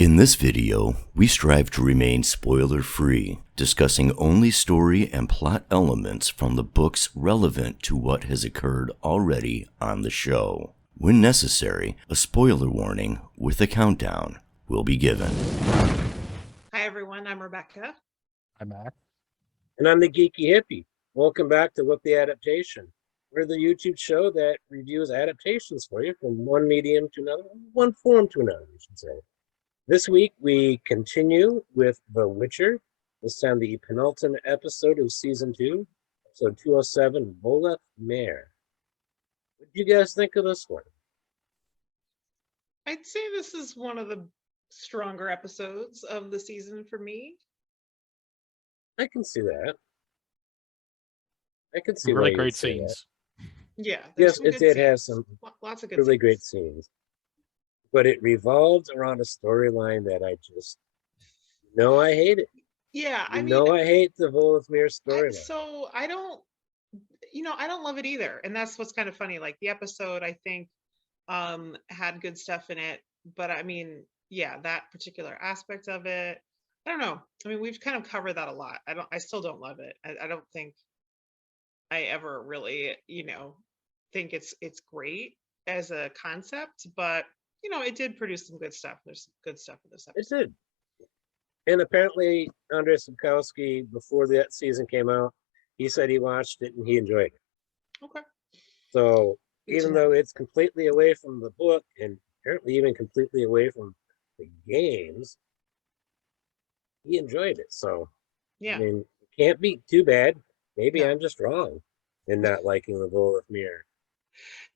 In this video, we strive to remain spoiler-free, discussing only story and plot elements from the books relevant to what has occurred already on the show. When necessary, a spoiler warning with a countdown will be given. Hi everyone, I'm Rebecca. I'm Mac. And I'm the Geeky Hippie. Welcome back to WoT the Adaptation. We're the YouTube show that reviews adaptations for you from one medium to another, one form to another, I should say. This week, we continue with The Witcher, this time the penultimate episode of Season 2, episode 207, Voleth Meir. What did you guys think of this one? I'd say this is one of the stronger episodes of the season for me. I can see that. I can see Really why great you'd say scenes. Yeah. Yes, some it good did scenes. have some Lots of good really scenes. great scenes. But it revolved around a storyline that I just, I hate it. Yeah, I mean, I hate the Voleth Meir storyline. so I don't love it either. And that's what's kind of funny. Like the episode, I think, had good stuff in it. But I mean, yeah, that particular aspect of it, I don't know. I mean, we've kind of covered that a lot. I still don't love it. I don't think I ever really, think it's great as a concept, but it did produce some good stuff. There's some good stuff in this It episode. did. And apparently, Andrzej Sapkowski, before that season came out, he said he watched it and he enjoyed it. Okay. So Good to even know. though it's completely away from the book and apparently even completely away from the games, he enjoyed it. So, Yeah. I mean, it can't be too bad. Maybe No. I'm just wrong in not liking the Voleth Meir.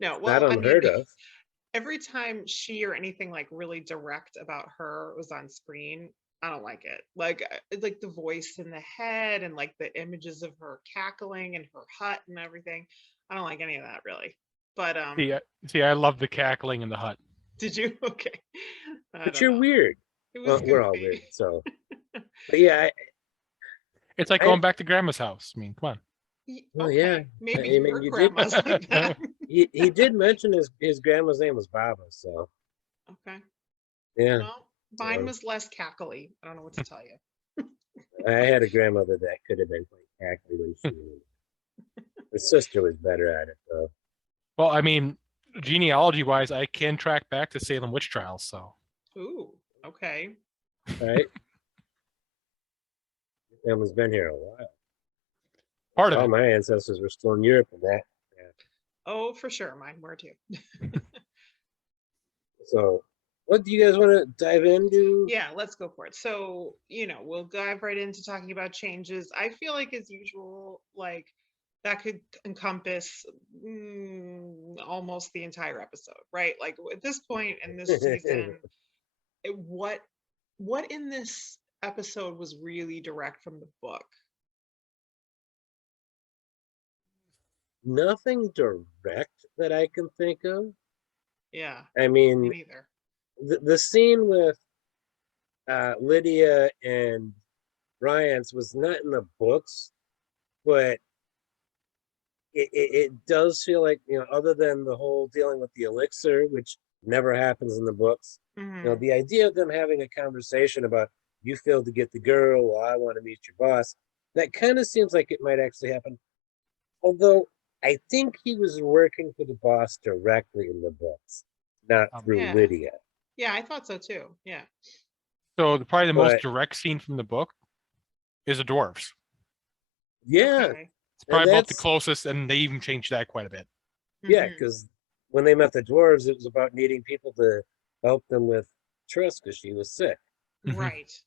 No, Not well, I mean, unheard of. every time she or anything like really direct about her was on screen, I don't like it. Like the voice in the head and like the images of her cackling and her hut and everything. I don't like any of that really. But See, I love the cackling in the hut. did you? Okay. I But don't you're know. weird. It was Well, we're all goofy. weird. So, but yeah, It's like going back to grandma's house. I mean, come on. well, Okay, yeah. maybe I mean, your you did- grandma's like that. he did mention his grandma's name was Baba. So, Okay. yeah. Well, mine was less cackly. I don't know what to tell you. I had a grandmother that could have been quite cackly when she was. Her sister was better at it, though. Well, I mean, genealogy-wise, I can track back to Salem witch trials. So Ooh, okay. Right? Family's been here a while. part of All it. my ancestors were still in Europe and that. Oh, for sure. Mine were too. So, what do you guys want to dive into? Yeah, let's go for it. So, we'll dive right into talking about changes. I feel like, as usual, like that could encompass almost the entire episode, right? Like at this point in this season, what in this episode was really direct from the book? Nothing direct that I can think of. Yeah, I me mean, neither. the scene with Lydia and Ryan's was not in the books, but it does feel like, other than the whole dealing with the elixir, which never happens in the books, Mhm. the idea of them having a conversation about you failed to get the girl, well, I want to meet your boss, that kind of seems like it might actually happen. Although I think he was working for the boss directly in the books, not through Yeah. Lydia. Yeah, I thought so too. Yeah. So probably the most But- direct scene from the book is the dwarves. Yeah, Okay. It's probably about the that's- closest, and they even changed that quite a bit. yeah, Mhm. because when they met the dwarves, it was about needing people to help them with Triss because she was sick. Mhm.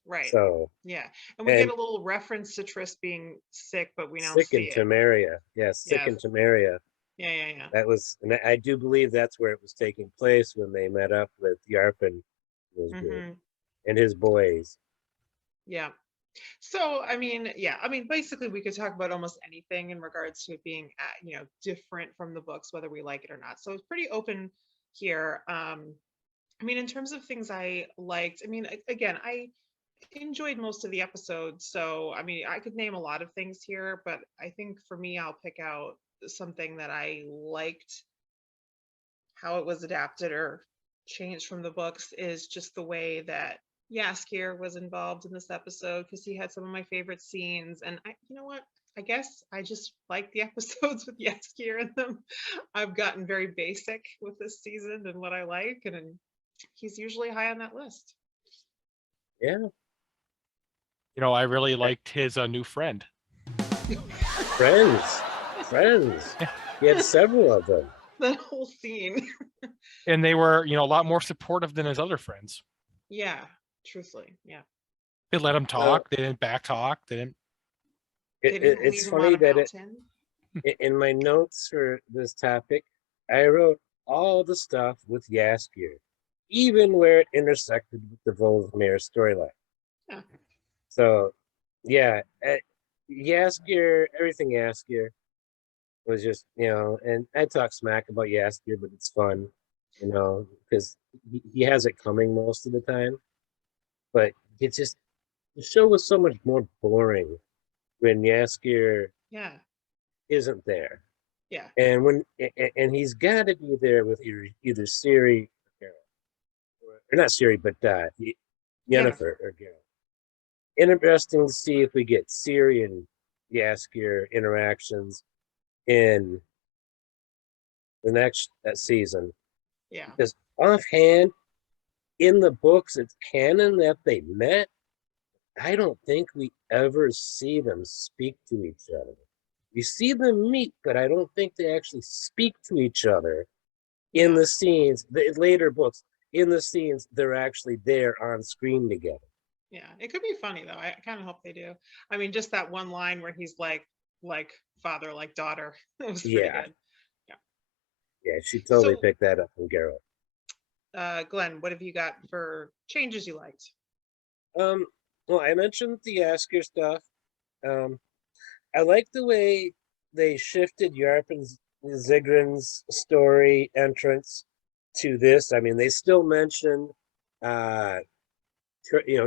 Right. So Yeah. And we get and- a little reference to Triss being sick, but we don't sick see in it. Temeria. Yeah, sick Yeah. in Temeria. Yeah. That was, and I do believe that's where it was taking place when they met up with Yarpen and his group Mhm. and his boys. Yeah. So, basically we could talk about almost anything in regards to it being, different from the books, whether we like it or not. So it's pretty open here. In terms of things I liked, again, I enjoyed most of the episode. So, I could name a lot of things here, but I think for me, I'll pick out something that I liked how it was adapted or changed from the books is just the way that Jaskier was involved in this episode because he had some of my favorite scenes. And you know what? I guess I just like the episodes with Jaskier in them. I've gotten very basic with this season and what I like, and he's usually high on that list. Yeah. You know, I really liked his new friend. Friends. He had several of them. That whole scene. And they were, you know, a lot more supportive than his other friends. Yeah, truthfully, yeah. They let him talk. They didn't back talk. They didn't. It's leave him funny on a that mountain. in my notes for this topic, I wrote all the stuff with Jaskier, even where it intersected with the Voleth Meir storyline. Yeah. So, yeah, Jaskier, everything Jaskier was just, you know, and I talk smack about Jaskier, but it's fun, you know, because he has it coming most of the time. But it's just, the show was so much more boring when Jaskier Yeah, isn't there. yeah. And he's got to be there with either Ciri or not Ciri, but Yennefer or Geralt. Interesting to see if we get Ciri and Jaskier interactions in the next season. Yeah. Because offhand, in the books, it's canon that they met. I don't think we ever see them speak to each other. We see them meet, but I don't think they actually speak to each other in the scenes. The later books, in the scenes, they're actually there on screen together. Yeah, it could be funny though. I kind of hope they do. I mean, just that one line where he's like father, like daughter. It was pretty good. Yeah, she totally So- picked that up from Geralt. Glenn, what have you got for changes you liked? Well, I mentioned the Jaskier stuff. I like the way they shifted Yarp and Zigrin's story entrance to this. I mean, they still mentioned,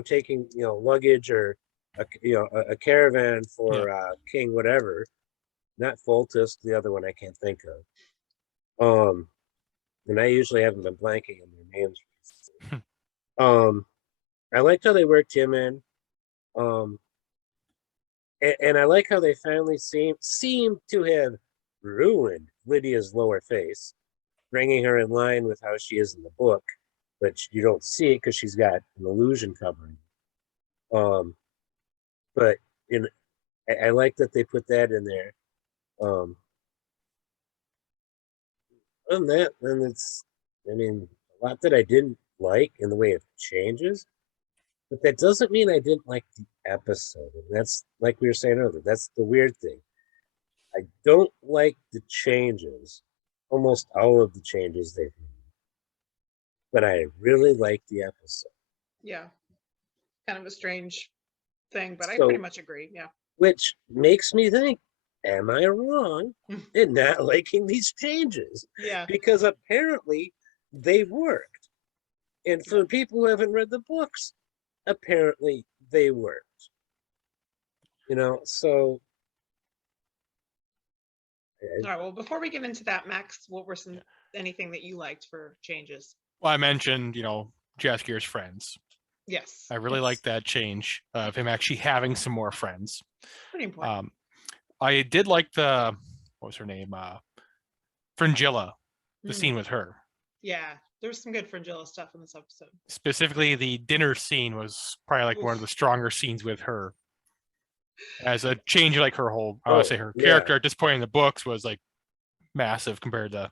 taking, luggage or, a caravan for King whatever, not Foltest, the other one I can't think of. And I usually haven't been blanking on their names. I liked how they worked him in. And I like how they finally seem to have ruined Lydia's lower face, bringing her in line with how she is in the book, but you don't see it because she's got an illusion covering. But I like that they put that in there. Other than that, then it's, a lot that I didn't like in the way of changes. But that doesn't mean I didn't like the episode. And that's, like we were saying earlier, that's the weird thing. I don't like the changes, almost all of the changes they've made. But I really like the episode. Yeah, kind of a strange thing, but I So- pretty much agree. Yeah. Which makes me think, am I wrong in not liking these changes? Yeah. Because apparently they worked. And for people who haven't read the books, apparently they worked. So. All right. Well, before we get into that, Max, what were anything that you liked for changes? Well, I mentioned, Jaskier's friends. Yes. I really like that change of him actually having some more friends. Pretty important. I did like what was her name? Fringilla, the scene with her. Yeah, there's some good Fringilla stuff in this episode. Specifically, the dinner scene was probably like one of the stronger scenes with her. As a change, like her whole, I would say her character at this point in the books was like massive compared to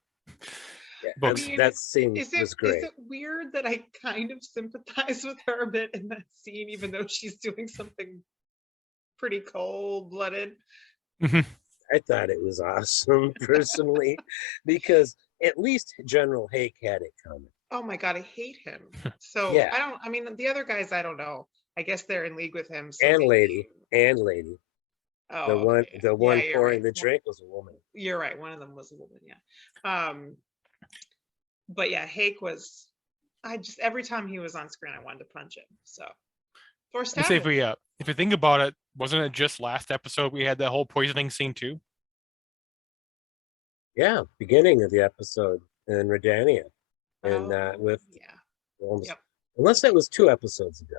books. That scene was great. Is it weird that I kind of sympathize with her a bit in that scene, even though she's doing something pretty cold-blooded? I thought it was awesome personally, because at least General Hake had it coming. Oh my God, I hate him. So Yeah. the other guys, I don't know. I guess they're in league with him. So And maybe- lady. Oh, The one you're pouring right. the drink was a woman. You're right. One of them was a woman. Yeah. But yeah, Hake was. Every time he was on screen, I wanted to punch him. So. I say if we think about it, wasn't it just last episode we had that whole poisoning scene too? Yeah, beginning of the episode in Redania, and with Unless that was 2 episodes ago.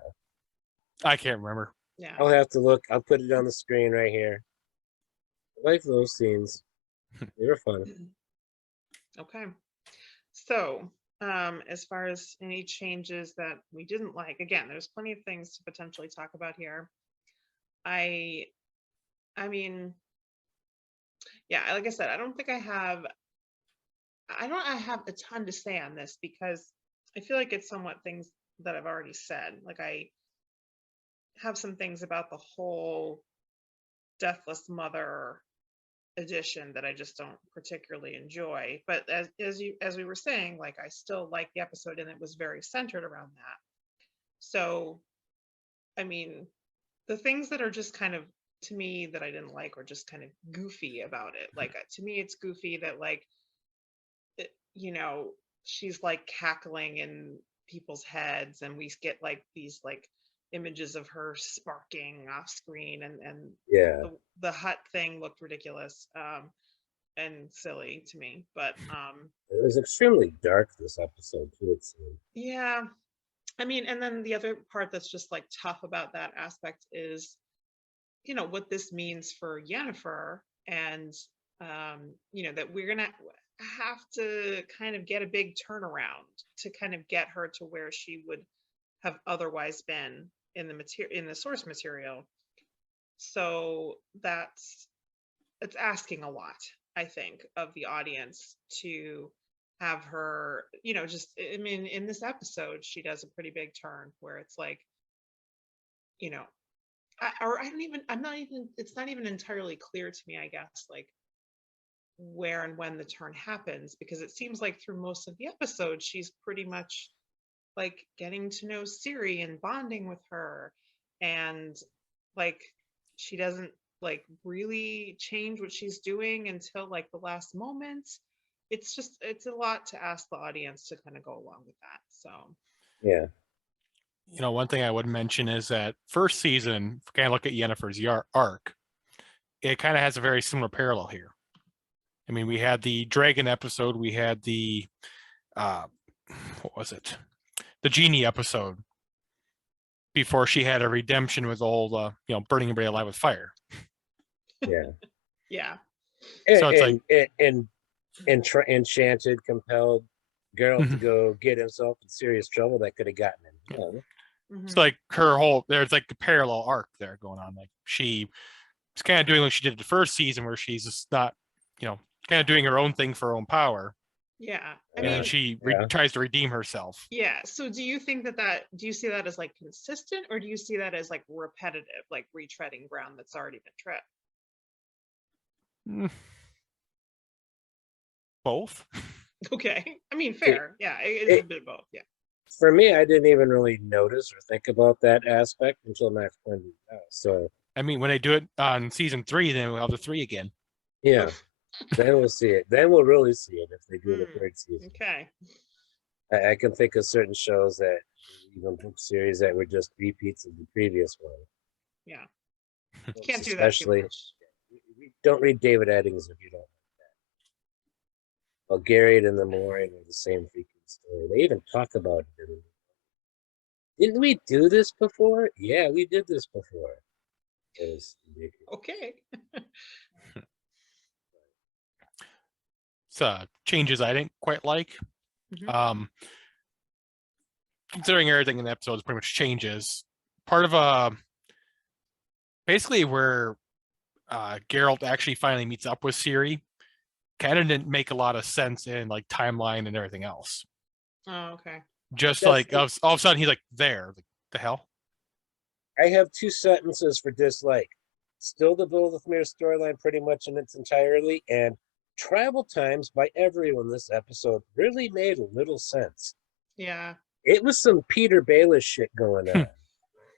I can't remember. Yeah. I'll have to look. I'll put it on the screen right here. I like those scenes. They were fun. Okay. So, as far as any changes that we didn't like, again, there's plenty of things to potentially talk about here. I mean, yeah, like I said, I don't have a ton to say on this because I feel like it's somewhat things that I've already said. Like I have some things about the whole Deathless Mother edition that I just don't particularly enjoy. But as we were saying, like I still like the episode and it was very centered around that. So, I mean, the things that are just kind of to me that I didn't like or just kind of goofy about it. Like to me, it's goofy that like, you know, she's like cackling in people's heads and we get like these like images of her sparking off screen and Yeah. the hut thing looked ridiculous and silly to me, but It was extremely dark this episode too, it seemed. yeah, I mean, and then the other part that's just like tough about that aspect is, you know, what this means for Yennefer and you know, that we're gonna have to kind of get a big turnaround to kind of get her to where she would have otherwise been in the source material. So it's asking a lot, I think, of the audience to have her, you know, just, I mean, in this episode, she does a pretty big turn where it's like, you know, it's not even entirely clear to me, I guess, like where and when the turn happens, because it seems like through most of the episode, she's pretty much like getting to know Ciri and bonding with her. And like, she doesn't like really change what she's doing until like the last moments. It's a lot to ask the audience to kind of go along with that. So, Yeah. You know, one thing I would mention is that first season, if you kind of look at Yennefer's arc, it kind of has a very similar parallel here. I mean, we had the dragon episode, we had the what was it? The genie episode before she had a redemption with old you know, burning everybody alive with fire. Yeah. yeah. So it's Enchanted compelled Geralt to Mhm. go get himself in serious trouble that could have gotten him killed. It's like her whole, there's like a parallel arc there going on. Like she's kind of doing what she did the first season where she's just not, you know, kind of doing her own thing for her own power. Yeah. I And mean, then she Yeah. tries to redeem herself. yeah. So do you think do you see that as like consistent or do you see that as like repetitive, like retreading ground that's already been tread? Both. Okay. I mean, fair. Yeah. It's a bit of both. Yeah. For me, I didn't even really notice or think about that aspect until Max pointed it out. So I mean, when they do it on season 3, then we'll have the 3 again. yeah, then we'll see it. Then we'll really see it if they do the 3rd season. Okay. I can think of certain shows that, even book series that were just repeats of the previous one. Yeah. Can't do that too Especially, much. don't read David Eddings if you don't like that. Well, Garrett and the Moraine are the same freaking story. They even talk about it. Didn't we do this before? Yeah, we did this before. It was ridiculous. Okay. It's changes I didn't quite like. Mhm. Considering everything in the episodes pretty much changes. Part of basically where Geralt actually finally meets up with Ciri kind of didn't make a lot of sense in like timeline and everything else. Oh, okay. Just That's like all of a sudden he's like there. Like, the hell? I have 2 sentences for dislike. Still the Voleth Meir storyline pretty much in its entirety, and travel times by everyone this episode really made little sense. Yeah. It was some Peter Baelish shit going on.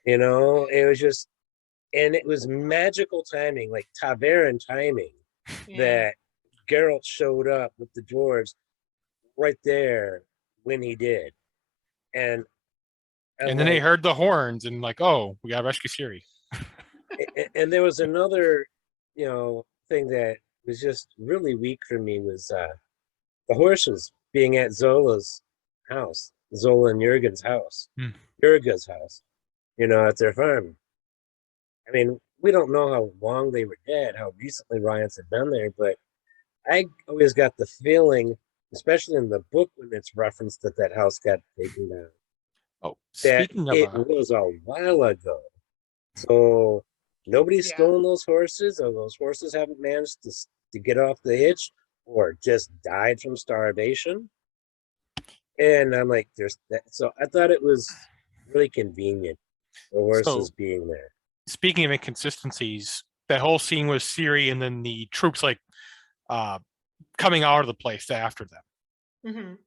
You know, it was just, and it was magical timing, like Taveran timing, Yeah. that Geralt showed up with the dwarves right there when he did. And And then they heard the horns and like, oh, we gotta rescue Ciri. and there was another, you know, thing that was just really weak for me was the horses being at Zola's house. Zola and Jurgen's house, Hmm. Jurga's house, at their farm. I mean, we don't know how long they were dead, how recently Ryan's had been there, but I always got the feeling, especially in the book when it's referenced that house got taken down, Oh, that speaking of it was a while ago. So nobody's Yeah. stolen those horses, or those horses haven't managed to get off the hitch, or just died from starvation. And I'm like, there's that. So I thought it was really convenient, the horses So being there. speaking of inconsistencies, that whole scene with Ciri and then the troops like coming out of the place after them. Mhm.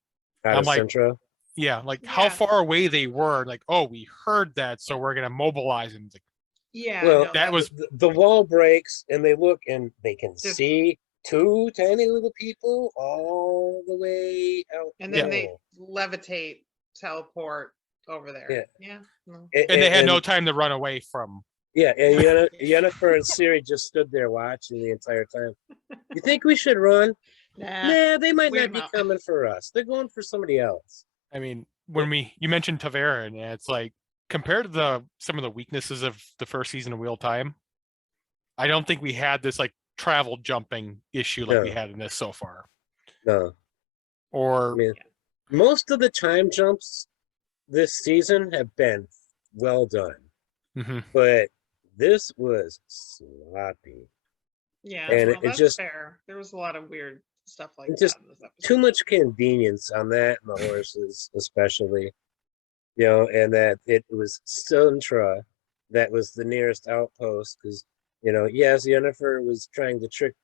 Out I'm of like, Cintra. yeah, like how Yeah. far away they were. Like, oh, we heard that, so we're gonna mobilize. And like, Yeah, Well, no, that was the wall breaks, and they look, and they can Just- see two tiny little people all the way out. and then the they wall. levitate, teleport over there. Yeah. No. and they had no time to run away from. Yeah, and Yennefer and Ciri just stood there watching the entire time. You think we should run? Nah. Nah, they might Wait not 'em be out. coming for us. They're going for somebody else. I mean, when you mentioned Tavera, and it's like compared to some of the weaknesses of the first season of Wheel Time, I don't think we had this like travel jumping issue like we No. had in this so far. No, I Or mean, most of the time jumps this season have been well done, Mhm. but this was sloppy. Yeah, And well, it that's just- fair. There was a lot of weird stuff like It that just in this episode. too much convenience on that and the horses, especially. And that it was Cintra that was the nearest outpost because, yes, Yennefer was trying to trick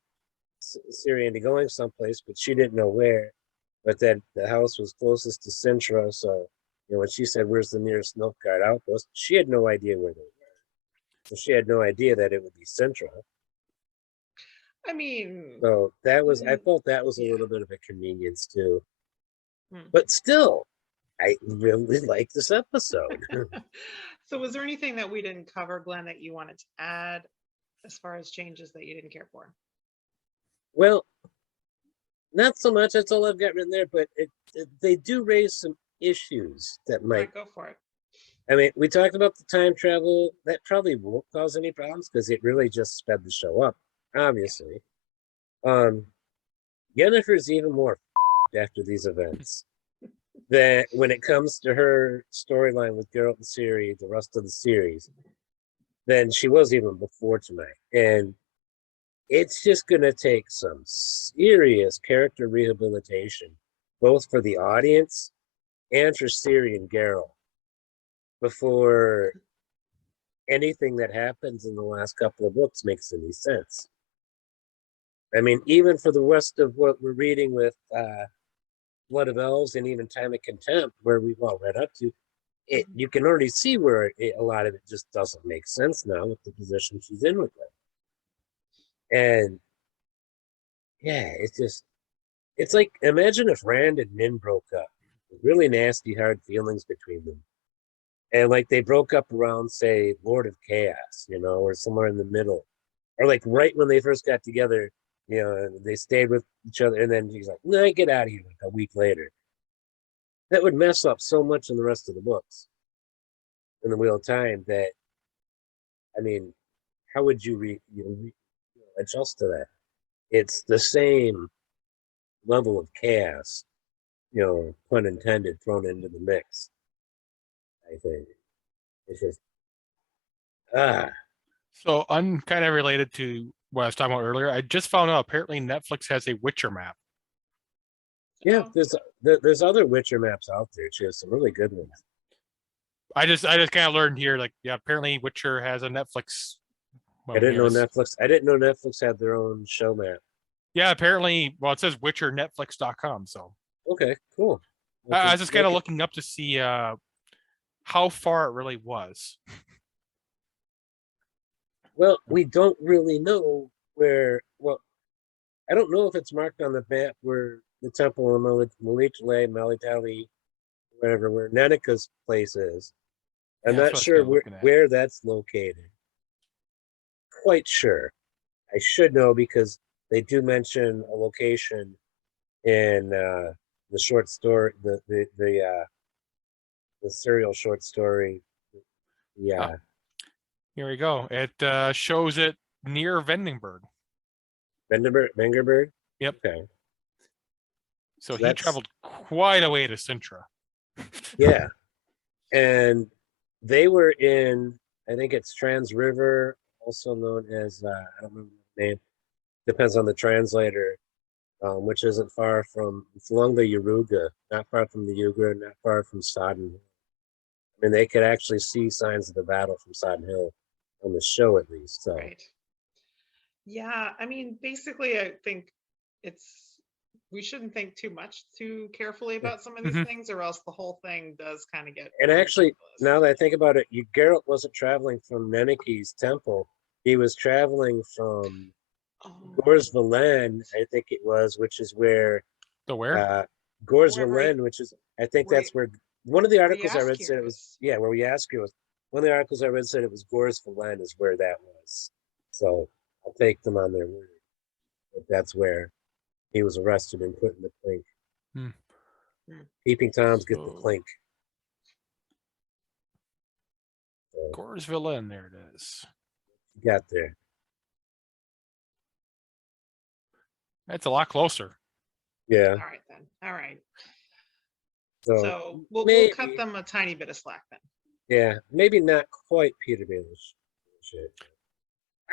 Ciri into going someplace, but she didn't know where. But that the house was closest to Cintra, so when she said, "Where's the nearest Nilfgaard outpost?" she had no idea where they were. So she had no idea that it would be Cintra. I mean, So I Mm, felt that was a yeah. little bit of a convenience too. Hmm. But still, I really like this episode. So was there anything that we didn't cover, Glenn, that you wanted to add as far as changes that you didn't care for? Well, not so much. That's all I've got written there. But they do raise some issues that All might. right, go for it. I mean, we talked about the time travel. That probably won't cause any problems because it really just sped the show up, obviously. Yennefer's even more after these events. That when it comes to her storyline with Geralt and Ciri, the rest of the series, than she was even before tonight. And it's just going to take some serious character rehabilitation, both for the audience and for Ciri and Geralt, before anything that happens in the last couple of books makes any sense. I mean, even for the rest of what we're reading with Blood of Elves and even Time of Contempt, where we've all read up to, you can already see where a lot of it just doesn't make sense now with the position she's in with them. And yeah, it's like, imagine if Rand and Nin broke up. Really nasty, hard feelings between them. And like they broke up around, say, Lord of Chaos, or somewhere in the middle. Or like right when they first got together, they stayed with each other, and then he's like, "No, get out of here," like a week later. That would mess up so much in the rest of the books in the Wheel of Time that, I mean, how would you adjust to that? It's the same level of chaos, pun intended, thrown into the mix. I think it's just So kind of related to what I was talking about earlier. I just found out apparently Netflix has a Witcher map. yeah. Oh. There's other Witcher maps out there too, some really good ones. I just kind of learned here, like, yeah, apparently Witcher has a Netflix. I didn't know Netflix. I didn't know Netflix had their own show map. Yeah, apparently, well, it says WitcherNetflix.com. So Okay, cool. I was just kind of looking up to see how far it really was. Well, we don't really know where. Well, I don't know if it's marked on the map where the temple in Melitele, whatever, where Neneka's place is. I'm Yeah, that's not what I was sure kinda looking at. where that's located. Quite sure. I should know because they do mention a location in the short story, the the serial short story. Yeah. Here we go. It shows it near Vendenberg. Vengerberg? Yep. Okay. So he That's- traveled quite a way to Cintra. Yeah. And they were in, I think it's Trans River, also known as, I don't remember the name, depends on the translator, which isn't far from, it's along the Yaruga, not far from the Yuga, not far from Sodden. I mean, they could actually see signs of the battle from Sodden Hill on the show, at least. So. Right. Yeah, I mean, basically, I think we shouldn't think too carefully about some of these Mhm. things, or else the whole thing does kind of get And actually, ridiculous. now that I think about it, Geralt wasn't traveling from Neneke's temple. He was traveling from Oh, Gors Velen, I think it was, which is where The where? Gors Where Velen, which is, I think where that's where one of the articles I read Yaskier said it was, is. yeah, where Yaskier was. One of the articles I read said it was Gors Velen is where that was. So I'll take them on their word. If that's where he was arrested and put in the clink. Hmm. Peeping Toms get the So- clink. Goresville, and there it is. Got there. That's a lot closer. Yeah. All right then. All right. So, So we'll maybe, cut them a tiny bit of slack then. yeah, maybe not quite Peter Baelish shit.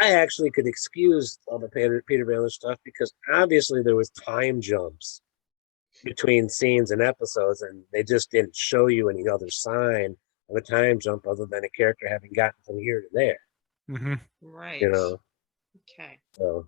I actually could excuse all the Peter Baelish stuff because obviously there was time jumps between scenes and episodes, and they just didn't show you any other sign of a time jump other than a character having gotten from here to there. Mm-hmm. Right. You know. Okay. So.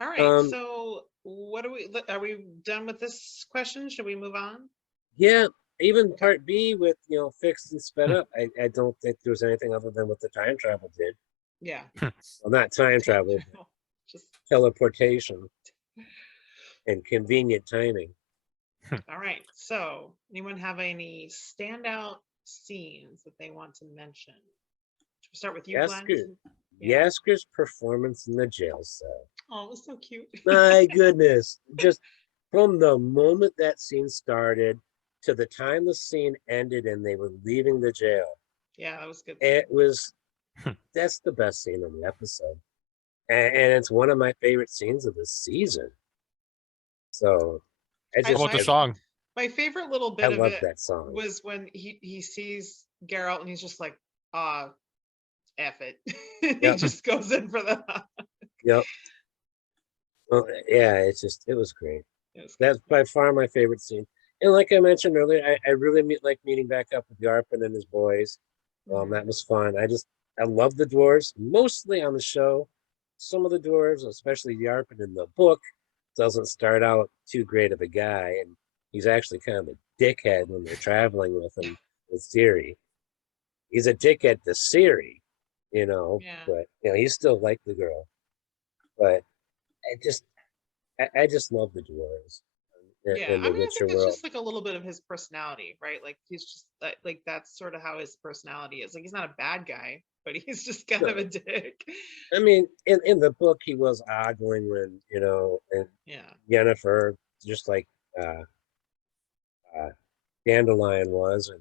All right. So what are we done with this question? Should we move on? Yeah, even part B with fixed and sped up. I don't think there was anything other than what the time travel did. Yeah. Well, not time travel, but Just teleportation and convenient timing. all right. So anyone have any standout scenes that they want to mention? Should we start with you, Glenn? Yasker's performance in the jail cell. Oh, it was so cute. My goodness. Just from the moment that scene started to the time the scene ended and they were leaving the jail. Yeah, that was good. It was, that's the best scene in the episode. And it's one of my favorite scenes of the season. So How about the song? My favorite little bit I of love it that song. was when he sees Geralt and he's just like, F it. He Yep. just goes in for the Yep. Well, yeah, it was great. That's by far my favorite scene. And like I mentioned earlier, I really like meeting back up with Yarpen and his boys. That was fun. I love the dwarves, mostly on the show. Some of the dwarves, especially Yarpen in the book, doesn't start out too great of a guy, and he's actually kind of a dickhead when they're traveling with him with Ciri. He's a dickhead to Ciri, but he's still like the girl. But I just love the dwarves in the I Witcher think it's world. just like a little bit of his personality, right? Like he's just like that's sort of how his personality is. Like he's not a bad guy, but he's just kind of a dick. I mean, in the book, he was ogling when and Yennefer, just like Dandelion was, and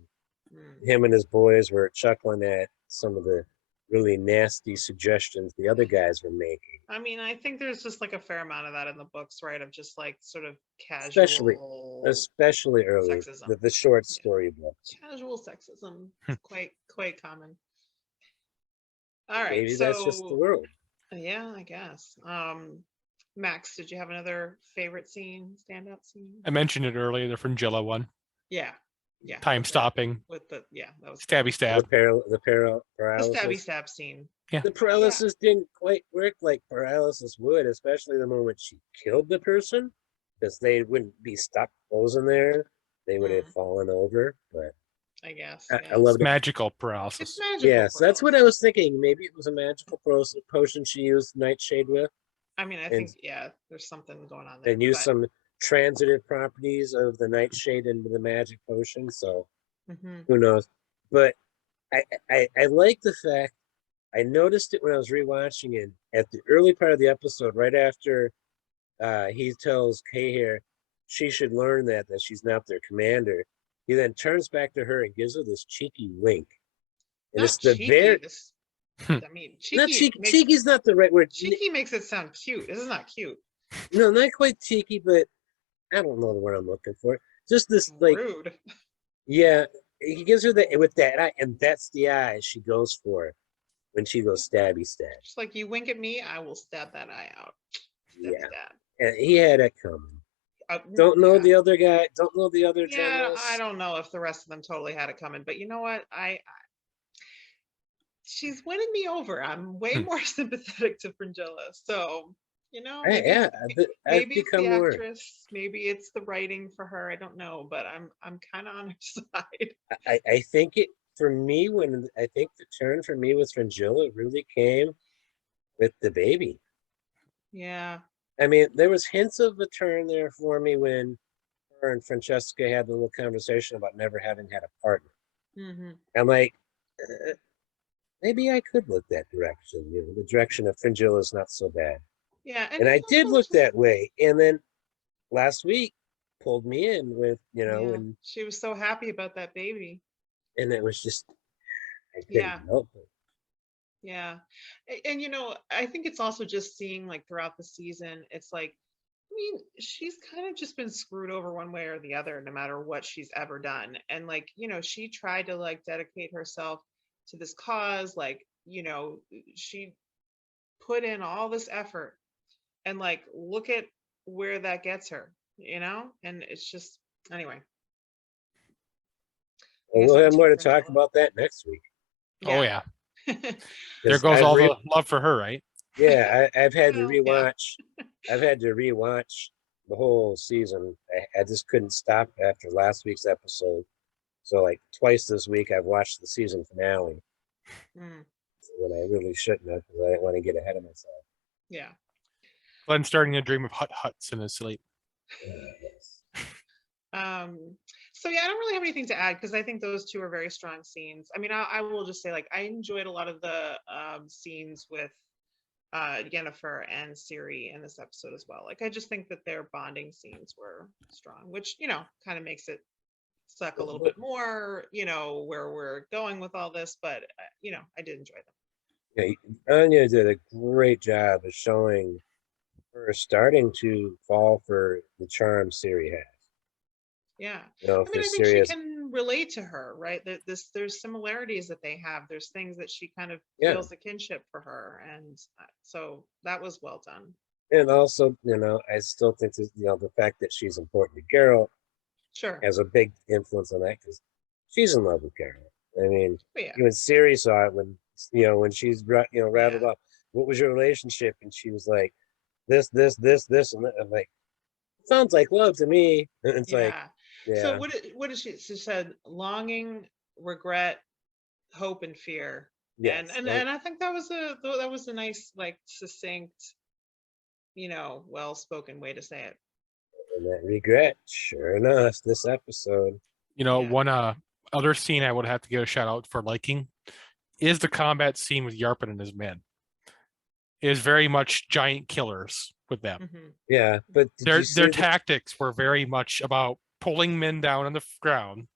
him and his boys were chuckling at some of the really nasty suggestions the other guys were making. I mean, I think there's just like a fair amount of that in the books, right? Of just like sort of casual, especially early, sexism. the short story books. Casual sexism is quite common. All right, Maybe that's just the world. Yeah, I guess. Max, did you have another favorite scene, standout scene? I mentioned it earlier, the Fringilla one. Yeah. Time stopping. With that was stabby stab. The paralysis. The stabby stab scene. Yeah. The paralysis didn't quite work like paralysis would, especially the moment she killed the person, because they wouldn't be stuck frozen there. They would have fallen over. But I guess. I love it. Magical paralysis. It's magical. Yes, that's what I was thinking. Maybe it was a magical potion she used Nightshade with. I mean, I think there's something going on there. And use some transitive properties of the Nightshade into the magic potion. So who knows? But I like the fact I noticed it when I was rewatching it at the early part of the episode, right after he tells Cahir she should learn that she's not their commander. he then turns back to her and gives her this cheeky wink. And Not it's the cheeky. very I mean, not cheeky. cheeky. Cheeky's not the right word. Cheeky makes it sound cute. This is not cute. No, not quite cheeky, but I don't know the word I'm looking for. Just this, like, Rude. yeah, he gives her the with that eye, and that's the eye she goes for when she goes stabby stab. Just like you wink at me, I will stab that eye out. Stab, Yeah. stab. And he had it coming. Don't know yeah. the other guy. Don't know the other Yeah, generals. I don't know if the rest of them totally had it coming, but you know what? She's winning me over. I'm way more sympathetic to Fringilla. So, you know, maybe Yeah, I've maybe it's the become more. actress, maybe it's the writing for her. I don't know, but I'm kind of on her side. I think it for me when I think the turn for me with Fringilla really came with the baby. Yeah. I mean, there was hints of a turn there for me when her and Francesca had the little conversation about never having had a partner. Mm-hmm. I'm like, maybe I could look that direction. You know, the direction of Fringilla is not so bad. Yeah, And I did look just, that way. And then last week pulled me in with, you know, yeah, and she was so happy about that baby. it was just, I couldn't Yeah. help it. Yeah. And you know, I think it's also just seeing like throughout the season, it's like, I mean, she's kind of just been screwed over one way or the other, no matter what she's ever done. And like, you know, she tried to like dedicate herself to this cause, like, you know, she put in all this effort and like, look at where that gets her, you know? And it's just, anyway. And we'll have more to talk about that next week. Oh yeah. Yeah. There goes all the love for her, right? Yeah, I've had to Well, yeah. rewatch. I've had to rewatch the whole season. I just couldn't stop after last week's episode. So like twice this week, I've watched the season finale Mm, when I really shouldn't have because I didn't want to get ahead of myself. yeah. Glenn's starting to dream of huts in his sleep. Yes. So yeah, I don't really have anything to add because I think those two are very strong scenes. I mean, I will just say like I enjoyed a lot of the scenes with Yennefer and Ciri in this episode as well. Like I just think that their bonding scenes were strong, which you know kind of makes it suck a little bit more, you know, where we're going with all this. But you know, I did enjoy them. Yeah, Anya did a great job of showing her starting to fall for the charm Ciri has. Yeah. You know, I mean, I think she can relate to her, right? There's similarities that they have. There's things that she kind of feels a kinship for her. And so that was well done. And also, you know, I still think that, you know, the fact that she's important to Geralt has a big influence on that because she's in love with Geralt. I mean, even Ciri saw it when, you know, when she's, you know, rattled up. What was your relationship? And she was like, this, and that. I'm like, sounds like love to me. And it's like, So what did she said? Longing, regret, hope, and fear. Yes. And I think that was a nice, like, succinct, you know, well-spoken way to say it. And that regret, sure enough, this episode. You know, one other scene I would have to give a shout out for liking is the combat scene with Yarpen and his men. It is very much giant killers with them. Mm-hmm. Yeah, but their tactics were very much about pulling men down on the ground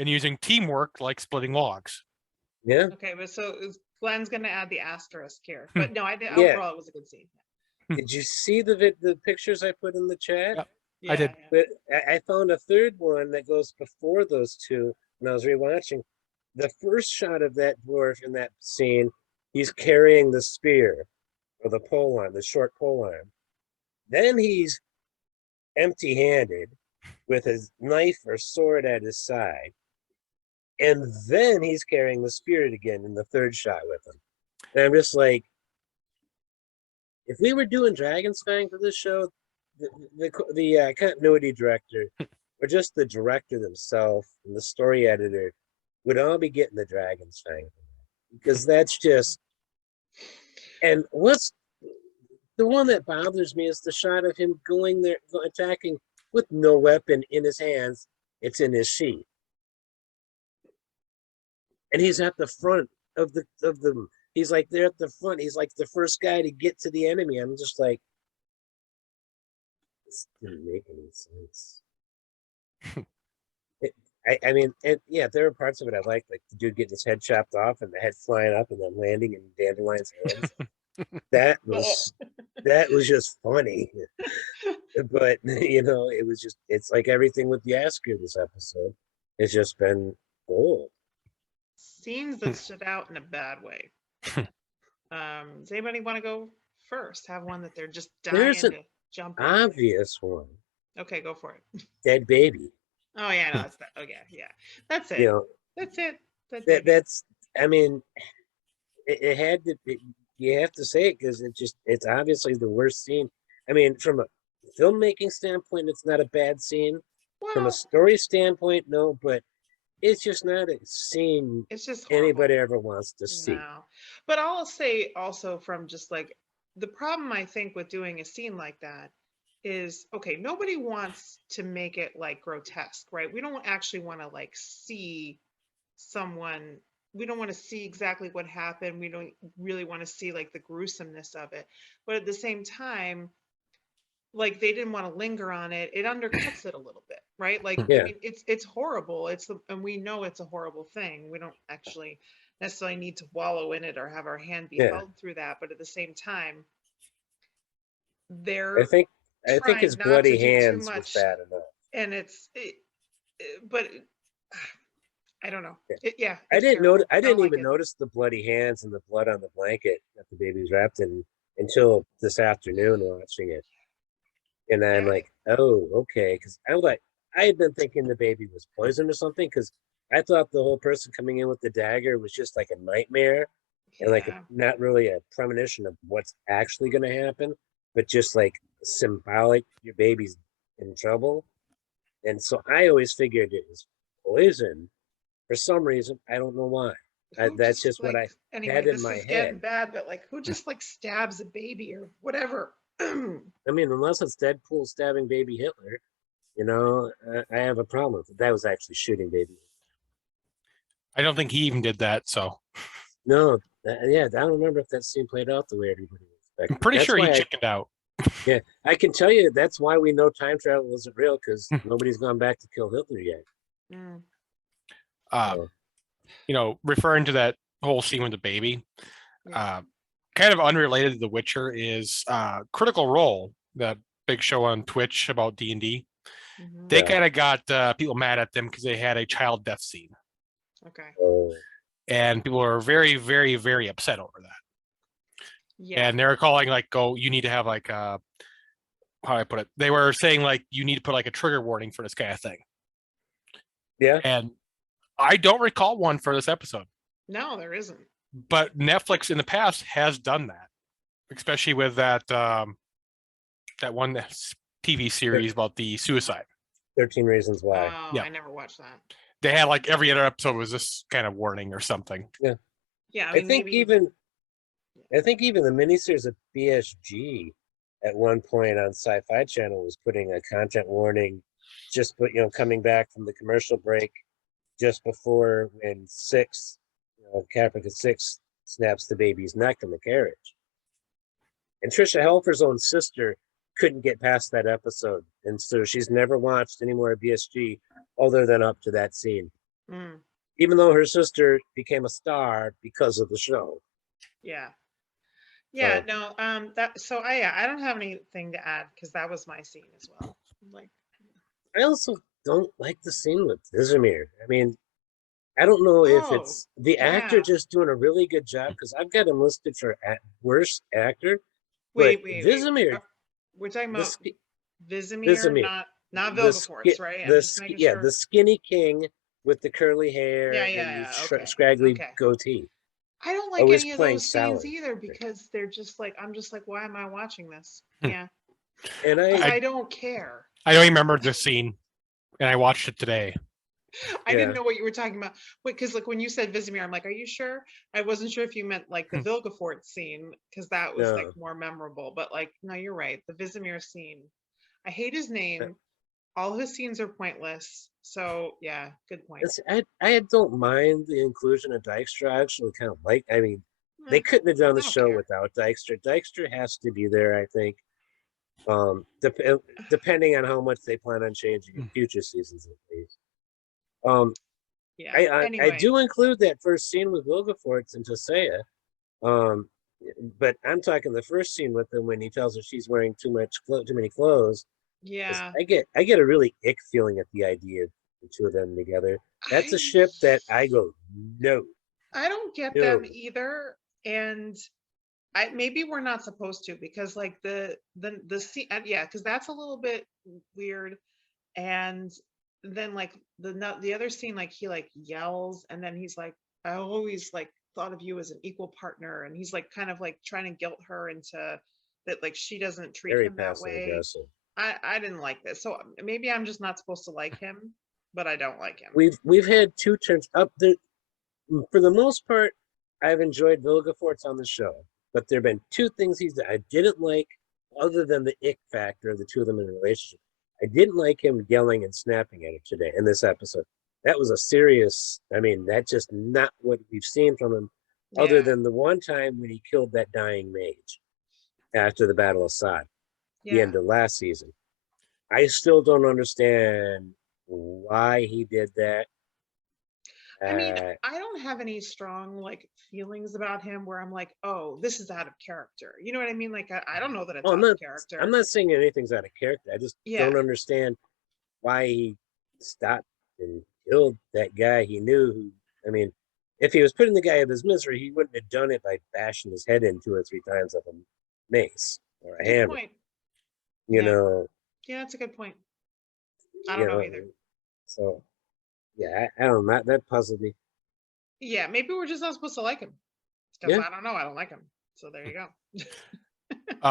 and using teamwork like splitting logs. Yeah. Okay, but so Glenn's going to add the asterisk here, but no, I did. Overall, it was a good scene. Did you see the pictures I put in the chat? Yeah, I did. But I found a third one that goes before those two when I was rewatching. The first shot of that dwarf in that scene, he's carrying the spear or the polearm, the short polearm. Then he's empty-handed with his knife or sword at his side. And then he's carrying the spear again in the third shot with him. And I'm just like, if we were doing Dragon's Fang for this show, the continuity director or just the director themselves and the story editor would all be getting the Dragon's Fang because that's just. And what's the one that bothers me is the shot of him going there, attacking with no weapon in his hands. It's in his sheath. And he's at the front of the he's like there at the front. He's like the first guy to get to the enemy. I'm just like, this didn't make any sense. I mean, yeah, there are parts of it I like the dude getting his head chopped off and the head flying up and then landing in Dandelion's hands. That was just funny. But it was just, it's like everything with the Asker this episode. It's just been gold. Scenes that stood out in a bad way. Does anybody want to go first? Have one that they're just dying There's an to jump into? obvious one. Okay, go for it. Dead baby. Oh yeah, no, that's that. Oh yeah. That's it. That's it. That's. I mean, it had to. You have to say it because it's obviously the worst scene. I mean, from a filmmaking standpoint, it's not a bad scene. From a story standpoint, no, but it's just not a scene it's just horrible. Anybody ever wants to see. No. But I'll say also from just like the problem I think with doing a scene like that is, okay, nobody wants to make it like grotesque, right? We don't actually want to like see someone, we don't want to see exactly what happened. We don't really want to see like the gruesomeness of it. But at the same time, like they didn't want to linger on it. It undercuts it a little bit, right? Like, Yeah. I mean, it's horrible. And we know it's a horrible thing. We don't actually necessarily need to wallow in it or have our hand be held through that. But at the same time, I think his bloody hands was bad enough. And but I don't know. I didn't even notice the bloody hands and the blood on the blanket that the baby's wrapped in until this afternoon watching it. And I'm like, oh, okay. Because I had been thinking the baby was poisoned or something, because I thought the whole person coming in with the dagger was just like a nightmare and like not really a premonition of what's actually going to happen, but just like symbolic, your baby's in trouble. And so I always figured it was poison for some reason. I don't know why. That's just what I had in my head. This is getting bad, but like, who just like stabs a baby or whatever? I mean, unless it's Deadpool stabbing baby Hitler, I have a problem with it. That was actually shooting baby. I don't think he even did that. So no, I don't remember if that scene played out the way everybody expected. I'm pretty sure he chickened out. Yeah, I can tell you that's why we know time travel isn't real, because nobody's gone back to kill Hitler yet. Referring to that whole scene with the baby, kind of unrelated to The Witcher is Critical Role, the big show on Twitch about D&D. They kind of got people mad at them because they had a child death scene. Okay. And people are very, very, very upset over that. Yeah. And they're calling like, you need to have like how do I put it? They were saying like you need to put like a trigger warning for this kind of thing. Yeah. And I don't recall one for this episode. No, there isn't. But Netflix in the past has done that, especially with that one TV series about the suicide. 13 Reasons Why. Oh, yeah. I never watched that. They had like every other episode was this kind of warning or something. Yeah. Yeah. I think even the miniseries of BSG at one point on Sci-Fi Channel was putting a content warning coming back from the commercial break just before when Caprica 6 snaps the baby's neck in the carriage. And Trisha Helfer's own sister couldn't get past that episode. And so she's never watched any more of BSG other than up to that scene. Even though her sister became a star because of the show. Yeah. Yeah, no, I don't have anything to add because that was my scene as well. Like, I also don't like the scene with Vizimir. I mean, I don't know if it's the actor just doing a really good job, because I've got him listed for worst actor. Wait. Vizimir. We're talking about Vizimir, not Vilgefortz, right? The skinny king with the curly hair and the scraggly goatee. I don't like any of those scenes either, because they're just like, I'm just like, why am I watching this? Yeah. And I don't care. I don't remember the scene, and I watched it today. I didn't know what you were talking about. Because like when you said Vizimir, I'm like, are you sure? I wasn't sure if you meant like the Vilgefortz scene, because that was like more memorable. But like, no, you're right. The Vizimir scene. I hate his name. All his scenes are pointless. So yeah, good point. I don't mind the inclusion of Dykstra. I actually kind of like. I mean, they couldn't have done the show without Dykstra. Dykstra has to be there, I think. Depending on how much they plan on changing in future seasons, at least. Yeah. I Anyway, do include that first scene with Vilgefortz and Tisea. But I'm talking the first scene with him when he tells her she's wearing too many clothes. 'Cause yeah. I get a really ick feeling at the idea of the two of them together. That's a ship that I go, no. I don't get No. them either, and maybe we're not supposed to, because like the scene, yeah, because that's a little bit weird. And then like the other scene, like he like yells, and then he's like, I always like thought of you as an equal partner, and he's like kind of like trying to guilt her into that, like she doesn't treat Very him that passive way. aggressive. I didn't like this, so maybe I'm just not supposed to like him, but I don't like him. We've had two turns up there. For the most part, I've enjoyed Vilgefortz on the show, but there have been two things I didn't like, other than the ick factor of the two of them in a relationship. I didn't like him yelling and snapping at her today in this episode. That was a serious, I mean, that's just not what we've seen from him, other Yeah. than the one time when he killed that dying mage after the Battle of Sod, the Yeah. end of last season. I still don't understand why he did that. I mean, I don't have any strong like feelings about him where I'm like, oh, this is out of character. You know what I mean? Like, I don't know that it's out of character. I'm not saying anything's out of character. I just don't understand why he stopped and killed that guy he knew. I mean, if he was putting the guy out of his misery, he wouldn't have done it by bashing his head in 2 or 3 times with a mace or a hammer. Point. You know. Yeah, that's a good point. I don't know either. So, yeah, I don't know. That puzzled me. Yeah, maybe we're just not supposed to like him. Because I don't know. I don't like him. So there you go.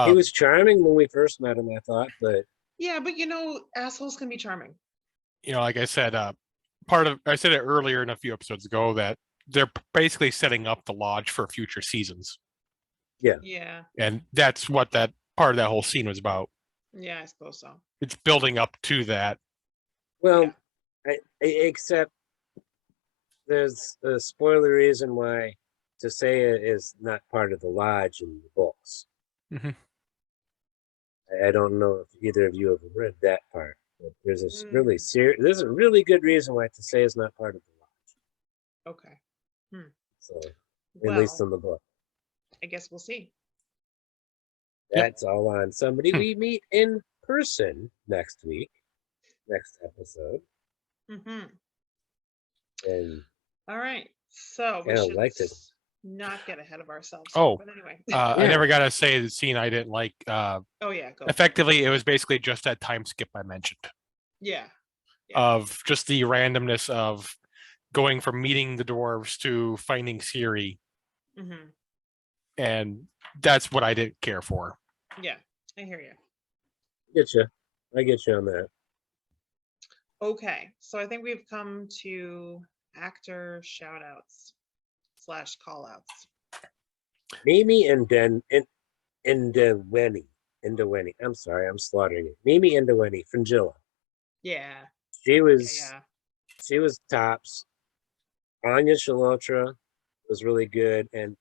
He was charming when we first met him, I thought, but yeah, but you know, assholes can be charming. You know, like I said, I said it earlier in a few episodes ago that they're basically setting up the lodge for future seasons. Yeah. Yeah. And that's what that part of that whole scene was about. Yeah, I suppose so. It's building up to that. Well, except there's a spoiler reason why Tisea is not part of the lodge in the books. Mm-hmm. I don't know if either of you have read that part. But there's a there's a really good reason why Tisea is not part of the lodge. Okay. So, at least in the book. I guess we'll see. That's all on somebody we meet in person next week, next episode. And all right, so we should not get ahead of ourselves. Oh, but anyway, I never got to say the scene I didn't like. Oh yeah, go. Effectively, it was basically just that time skip I mentioned. Yeah. Of just the randomness of going from meeting the dwarves to finding Ciri. And that's what I didn't care for. Yeah, I hear you. I get you on that. Okay, so I think we've come to actor shout outs / call outs. Mimi and Indaweni. I'm sorry, I'm slaughtering it. Mimi Indaweni, Fringilla. Yeah. She was tops. Anya Chalotra was really good, and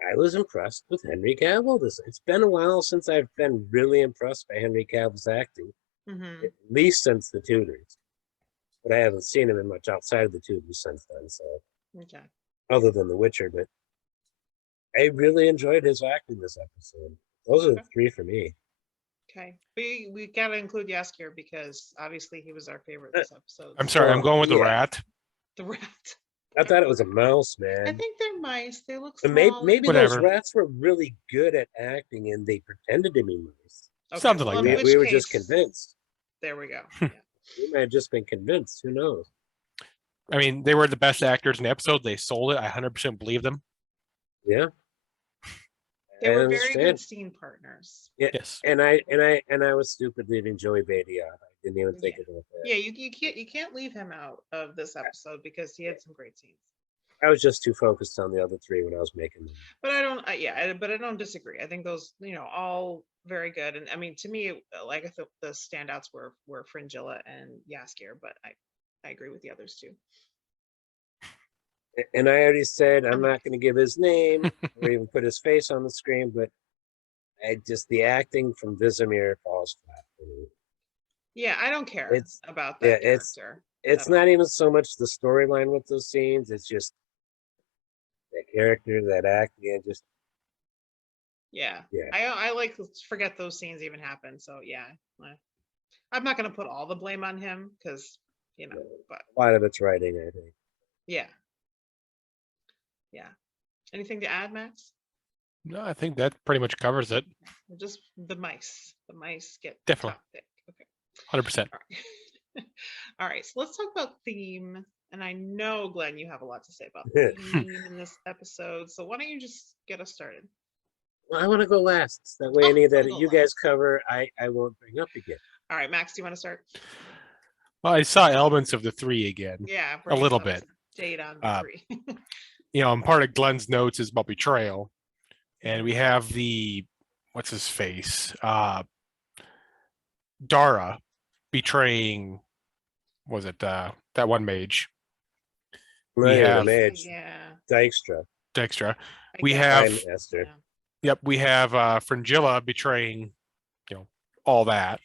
I was impressed with Henry Cavill. It's been a while since I've been really impressed by Henry Cavill's acting, at least since The Tudors. But I haven't seen him in much outside of The Tudors since then. So, other than The Witcher, but I really enjoyed his acting this episode. Those are the 3 for me. Okay, we gotta include Jaskier because obviously he was our favorite this episode. I'm sorry, I'm going with the rat. The rat. I thought it was a mouse, man. I think they're mice. They look small. Maybe those rats were really good at acting and they pretended to be mice. Okay, something like that. We were just convinced. There we go. We might have just been convinced. Who knows? I mean, they were the best actors in the episode. They sold it. I 100% believe them. Yeah. They were very good scene partners. Yeah. Yes. And I was stupid leaving Joey Beatty out. I didn't even think about that. Yeah, you can't leave him out of this episode because he had some great scenes. I was just too focused on the other 3 when I was making them. But I don't. But I don't disagree. I think those, all very good. And I mean, to me, like I thought the standouts were Fringilla and Jaskier, but I agree with the others too. And I already said I'm not going to give his name or even put his face on the screen, but the acting from Vizimir falls flat for me. Yeah, I don't care about that character. It's not even so much the storyline with those scenes. It's just that character, that acting, and just Yeah. yeah. I like to forget those scenes even happen. So yeah, I'm not gonna put all the blame on him because but A lot of it's writing, I think. yeah. Anything to add, Max? No, I think that pretty much covers it. Just the mice. The mice get Definitely. toxic. Okay. 100%. All right. All right. So let's talk about theme. And I know, Glenn, you have a lot to say about theme in this episode. So why don't you just get us started? Well, I want to go last. That way, any that you guys cover, I won't bring up again. All right, Max, do you want to start? Well, I saw elements of the 3 again. Yeah, a little bit. Jade on 3. And part of Glenn's notes is about betrayal. And we have what's his face? Dara betraying, was it that one mage? We have mage. Dijkstra. We have Esther. Yep, we have Fringilla betraying, all that.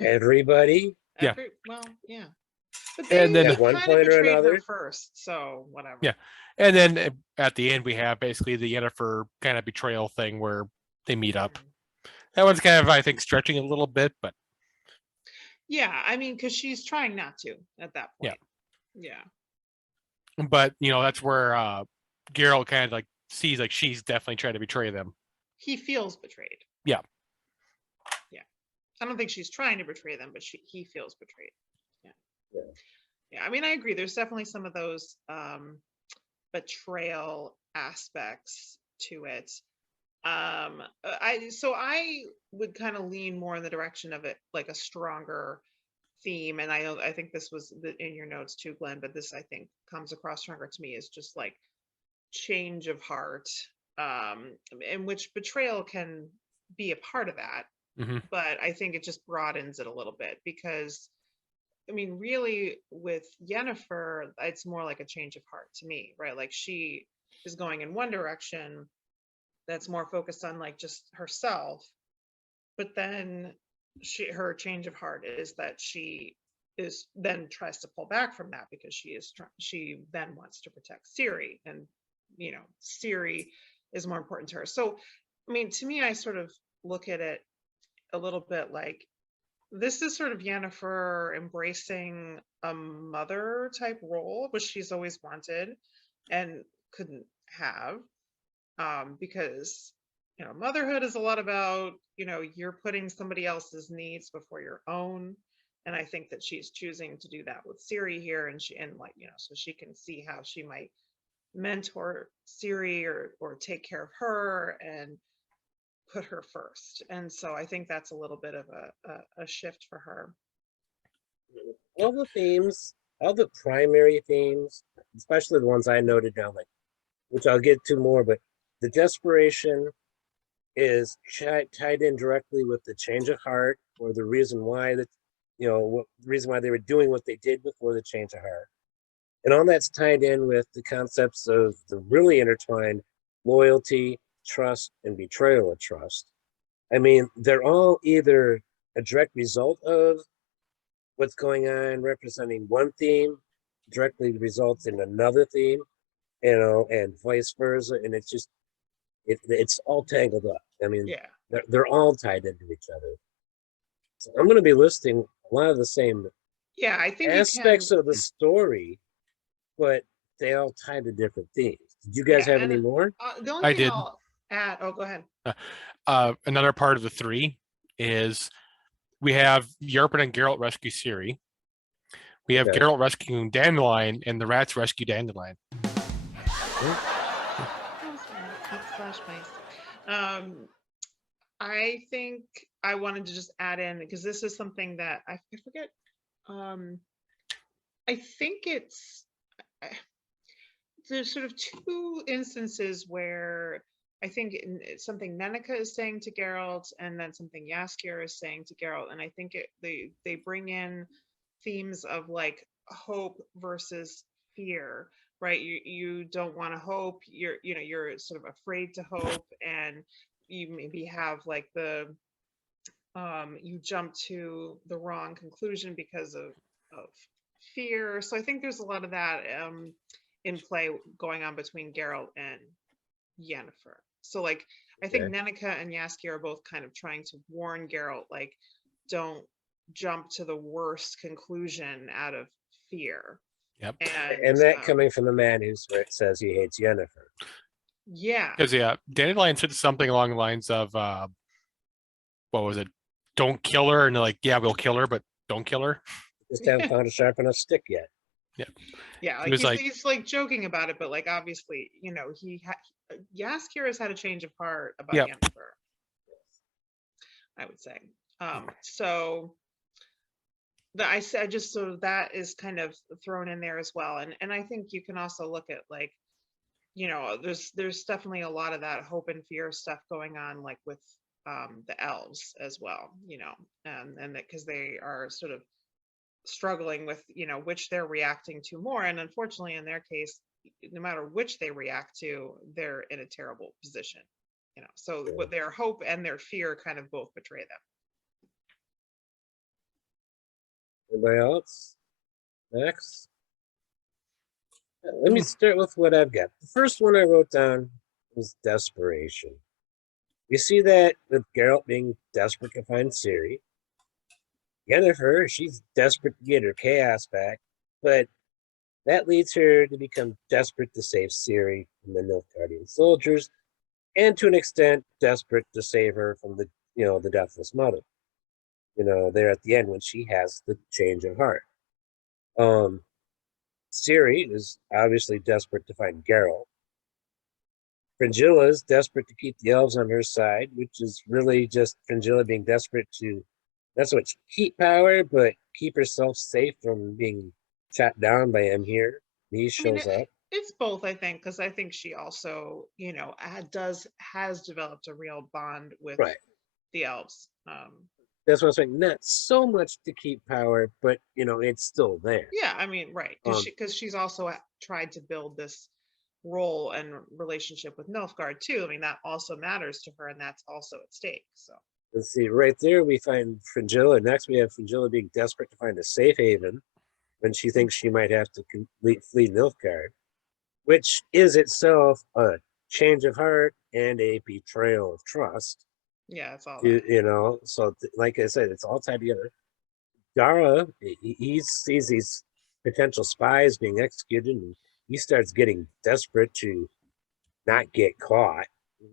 Everybody. Well, yeah. But and then at one point or another first, so whatever. Yeah, and then at the end we have basically the Yennefer kind of betrayal thing where they meet up. That one's kind of, I think, stretching a little bit, but yeah, I mean, because she's trying not to at that point. Yeah. But that's where Geralt kind of like sees like she's definitely trying to betray them. He feels betrayed. Yeah. I don't think she's trying to betray them, but he feels betrayed. Yeah. I mean, I agree. There's definitely some of those betrayal aspects to it. I would kind of lean more in the direction of it like a stronger theme, and I think this was in your notes too, Glenn, but this I think comes across stronger to me is just like change of heart, in which betrayal can be a part of that. Mm-hmm. But I think it just broadens it a little bit because, I mean, really with Yennefer, it's more like a change of heart to me, right? Like she is going in one direction that's more focused on like just herself, but then her change of heart is that she is then tries to pull back from that because she then wants to protect Ciri, and Ciri is more important to her. So I mean, to me, I sort of look at it a little bit like this is sort of Yennefer embracing a mother type role, which she's always wanted and couldn't have, because motherhood is a lot about you're putting somebody else's needs before your own, and I think that she's choosing to do that with Ciri here, and so she can see how she might mentor Ciri or take care of her and put her first. And so I think that's a little bit of a shift for her. All the themes, all the primary themes, especially the ones I noted down, like which I'll get to more, but the desperation is tied in directly with the change of heart, or the reason why the reason why they were doing what they did before the change of heart. And all that's tied in with the concepts of the really intertwined loyalty, trust, and betrayal of trust. I mean, they're all either a direct result of what's going on representing one theme directly results in another theme, and vice versa. And it's just, it's all tangled up. I mean, they're all tied into each other. So I'm going to be listing a lot of the same I think aspects of the story, but they all tie to different themes. Did you guys have any more? The only thing I'll add, go ahead. Another part of the 3 is we have Yerpin and Geralt rescue Ciri. We have Geralt rescuing Dandelion, and the rats rescue Dandelion. I think I wanted to just add in, because this is something that I forget. I think there's sort of 2 instances where I think it's something Nenneke is saying to Geralt, and then something Jaskier is saying to Geralt, and I think they bring in themes of like hope versus fear, right? You don't want to hope, you're sort of afraid to hope, and you maybe have like you jump to the wrong conclusion because of fear. So I think there's a lot of that in play going on between Geralt and Yennefer. So like I think Okay. Nenneker and Jaskier are both kind of trying to warn Geralt, like, don't jump to the worst conclusion out of fear. Yep. And And that coming from the man who says he hates Yennefer. yeah, Because Dandelion said something along the lines of what was it? Don't kill her, and they're like, yeah, we'll kill her, but don't kill her. Just haven't found a sharp enough stick yet. yeah, He like was he's like joking about it, but like obviously, you know, Jaskier has had a change of heart about Yep. Yennefer, I would say. So I said just so that is kind of thrown in there as well, and I think you can also look at, like, you know, there's definitely a lot of that hope and fear stuff going on, like with the elves as well, you know, and that because they are sort of struggling with, you know, which they're reacting to more, and unfortunately in their case, no matter which they react to, they're in a terrible position, you know. So Yeah. what their hope and their fear kind of both betray them. Anybody else? Next. Let me start with what I've got. The first one I wrote down was Desperation. You see that with Geralt being desperate to find Ciri. Yennefer, she's desperate to get her chaos back, but that leads her to become desperate to save Ciri from the Nilfgaardian soldiers, and to an extent, desperate to save her from the, you know, the deathless mother. You know, there at the end when she has the change of heart. Ciri is obviously desperate to find Geralt. Fringilla is desperate to keep the elves on her side, which is really just Fringilla being desperate to, not so much keep power, but keep herself safe from being shot down by him here. He I mean, shows up. it's both, I think, because I think she also, you know, has developed a real bond with Right. the elves. That's what I'm saying. Not so much to keep power, but you know, it's still there. Yeah, I mean, right, because she's also tried to build this role and relationship with Nilfgaard too. I mean, that also matters to her, and that's also at stake. So Let's see, right there we find Fringilla. Next we have Fringilla being desperate to find a safe haven when she thinks she might have to flee Nilfgaard, which is itself a change of heart and a betrayal of trust. yeah, it's all You, that. you know, so like I said, it's all tied together. Dara, he sees these potential spies being executed, and he starts getting desperate to not get caught.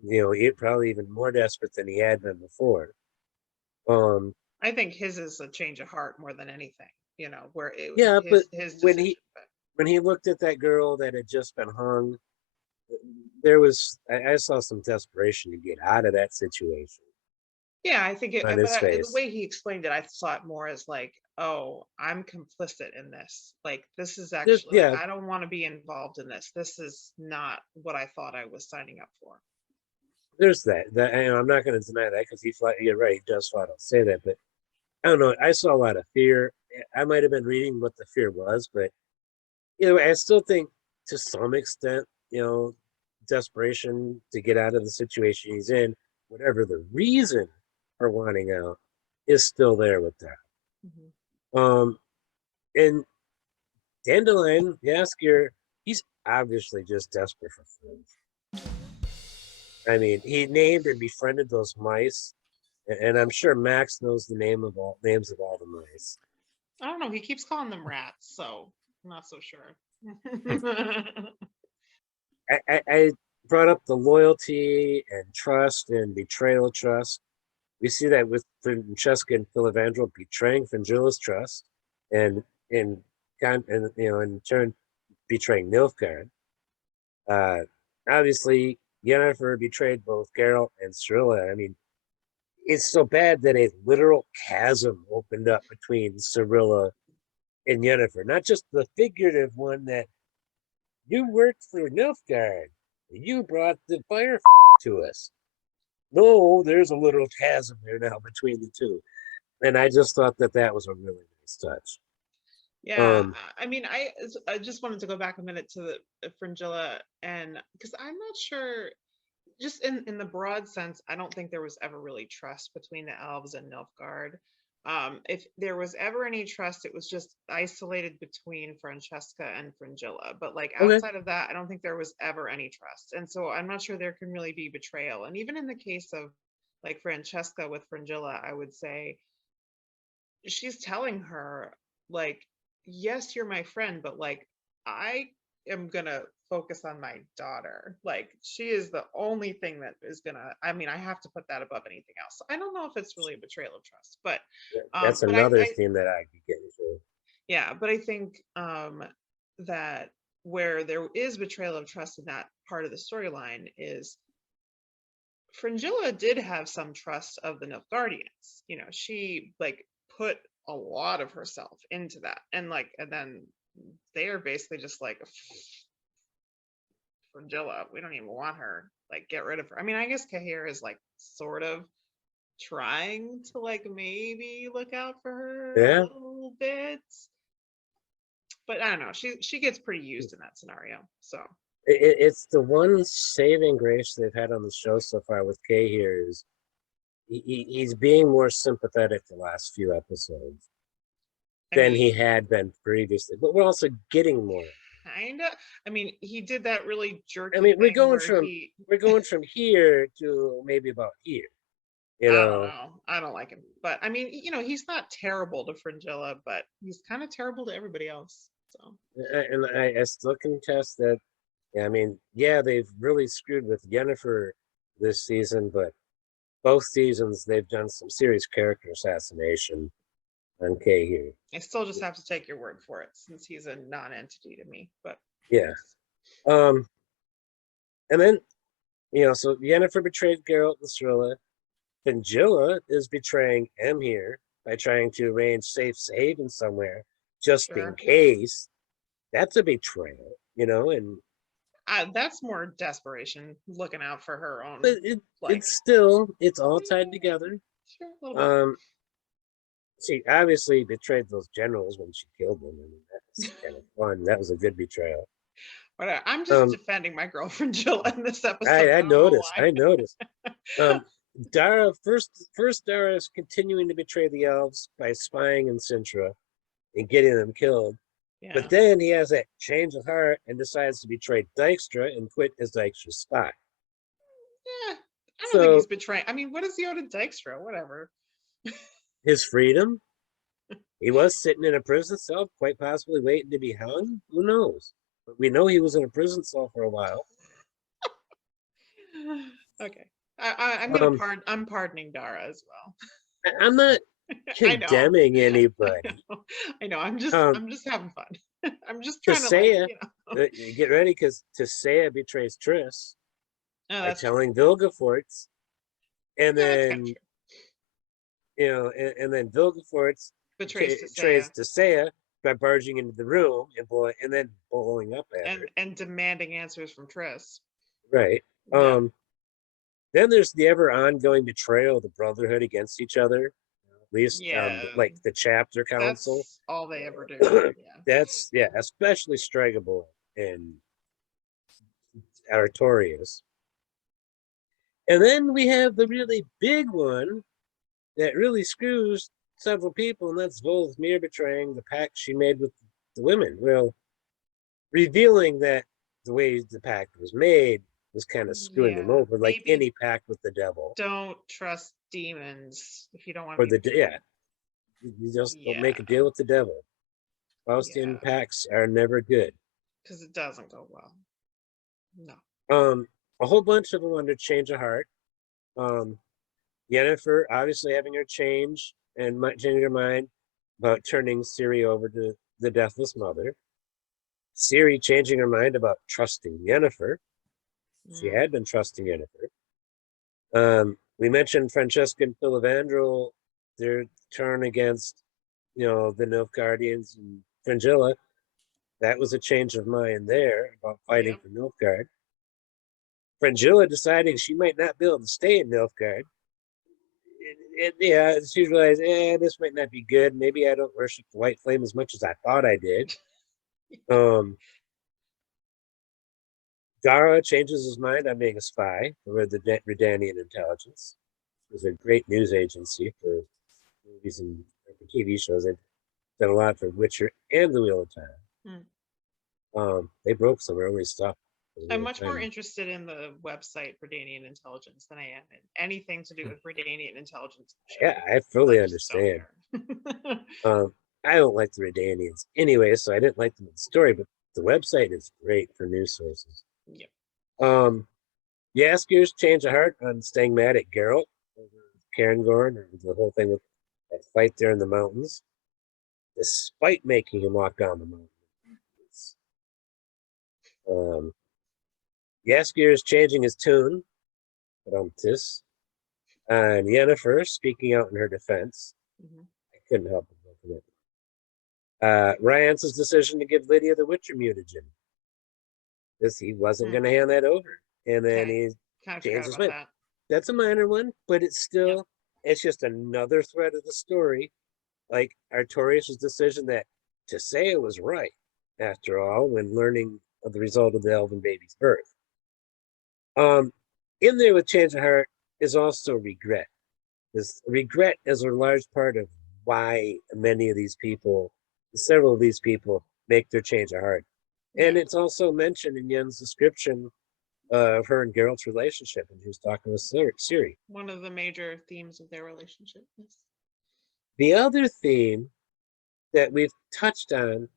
You know, he probably even more desperate than he had been before. I think his is a change of heart more than anything. You know, where Yeah, but his when decision. he looked at that girl that had just been hung, there was I saw some desperation to get out of that situation Yeah, I think on but his the face. way he explained it, I saw it more as like, oh, I'm complicit in this. Like, this is There's, actually, yeah, I don't want to be involved in this. This is not what I thought I was signing up for. there's that. And I'm not going to deny that because you're right, he does flat out say that. But I don't know. I saw a lot of fear. I might have been reading what the fear was, but you know, I still think to some extent, you know, desperation to get out of the situation he's in, whatever the reason for wanting out, is still there with that. Mhm. And Dandelion, Jaskier, he's obviously just desperate for food. I mean, he named and befriended those mice, and I'm sure Max knows the names of all the mice. I don't know. He keeps calling them rats, so I'm not so sure. I brought up the loyalty and trust and betrayal of trust. We see that with Francesca and Filavandrel betraying Fringilla's trust, and in you know, in turn betraying Nilfgaard. Obviously, Yennefer betrayed both Geralt and Cirilla. I mean, it's so bad that a literal chasm opened up between Cirilla and Yennefer, not just the figurative one that you worked for Nilfgaard, you brought the fire to us. No, there's a literal chasm there now between the two, and I just thought that was a really nice touch. Yeah, I mean, I just wanted to go back a minute to the Fringilla, and because I'm not sure, just in the broad sense, I don't think there was ever really trust between the elves and Nilfgaard. If there was ever any trust, it was just isolated between Francesca and Fringilla. But like Okay. outside of that, I don't think there was ever any trust. And so I'm not sure there can really be betrayal. And even in the case of like Francesca with Fringilla, I would say she's telling her, like, yes, you're my friend, but like, I am gonna focus on my daughter. Like, she is the only thing that is gonna, I mean, I have to put that above anything else. So I don't know if it's really a betrayal of trust, but That's but another theme that I'd be getting to. yeah, but I think that where there is betrayal of trust in that part of the storyline is Fringilla did have some trust of the Nilfgaardians. You know, she like put a lot of herself into that, and like, and then they are basically just like, Fringilla, we don't even want her. Like, get rid of her. I mean, I guess Cahir is like sort of trying to like maybe look out for her Yeah. a little bit, but I don't know. She gets pretty used in that scenario. So It's the one saving grace they've had on the show so far with Kay here is he's being more sympathetic the last few episodes than he had been previously. But we're also getting more. Kinda. I mean, he did that really jerky. I mean, we're thing going where from he, we're going from here to maybe about here. You I don't know, know. I don't like him. But I mean, you know, he's not terrible to Fringilla, but he's kind of terrible to everybody else. So and I still contest that. I mean, yeah, they've really screwed with Yennefer this season, but both seasons they've done some serious character assassination on Kay here. I still just have to take your word for it since he's a non-entity to me. But Yeah. And then, you know, so Yennefer betrayed Geralt and Cirilla. Fringilla is betraying M here by trying to arrange safe haven somewhere just in case. That's a betrayal, you know, and that's more desperation, looking out for her own. but it's all tied together. Sure, a little bit. She obviously betrayed those generals when she killed them. I mean, that's kind of fun. That was a good betrayal. But I'm just defending my girlfriend Jill in this episode. I noticed. Dara first Dara is continuing to betray the elves by spying in Cintra and getting them killed. Yeah. But then he has that change of heart and decides to betray Dijkstra and quit as Dijkstra's spy. Yeah, I don't think he's betraying. I mean, what is he owed to Dijkstra? Whatever. His freedom. He was sitting in a prison cell, quite possibly waiting to be hung. Who knows? But we know he was in a prison cell for a while. Okay, I'm pardoning Dara as well. I'm not condemning anybody. I know. I'm just having fun. I'm just trying to like, get ready, because Tissaia betrays Triss by telling Vilgefortz, and then you know, and then Vilgefortz betrays Tissaia by barging into the room and then blowing up at her and demanding answers from Triss. Right. Yeah. Then there's the ever ongoing betrayal of the Brotherhood against each other. At least, like the chapter council. That's all they ever do. That's especially Stregobor and Artorias. And then we have the really big one that really screws several people, and that's Voleth Meir betraying the pact she made with the women. Well, revealing that the way the pact was made was kind of screwing them over, like any pact with the devil. Don't trust demons if you don't want to. You just don't make a deal with the devil. Faustian pacts are never good because it doesn't go well. No. A whole bunch of them under change of heart. Yennefer obviously having her change and changing her mind about turning Ciri over to the Deathless Mother. Ciri changing her mind about trusting Yennefer. She had been trusting Yennefer. We mentioned Francesca and Filavandrel, their turn against, you know, the Nilfgaardians and Fringilla. That was a change of mind there about fighting for Nilfgaard. Fringilla deciding she might not be able to stay in Nilfgaard. She realized, this might not be good. Maybe I don't worship the White Flame as much as I thought I did. Dara changes his mind on being a spy for the Redanian intelligence. It was a great news agency for movies and for TV shows. They've done a lot for Witcher and The Wheel of Time. They broke some early stuff. I'm much more interested in the website Redanian Intelligence than I am in anything to do with Redanian Intelligence. Yeah, I fully understand. I don't like the Redanians anyway, so I didn't like them in the story, but the website is great for news sources. Yep. Jaskier's change of heart on staying mad at Geralt over Cairngorn, or the whole thing with that fight there in the mountains, despite making him walk down the mountain. Jaskier is changing his tune, and Yennefer speaking out in her defense. I couldn't help but look at it. Ryance's decision to give Lydia the Witcher mutagen. He wasn't going to hand that over. And then he changed his mind. That's a minor one, but it's still, it's just another thread of the story. Like Artorias' decision that Tissaia was right, after all, when learning of the result of the elven baby's birth. In there with change of heart is also regret. This regret is a large part of why many of these people, several of these people, make their change of heart. And it's also mentioned in Yen's description of her and Geralt's relationship, and she was talking with Ciri. One of the major themes of their relationship. Yes. The other theme that we've touched on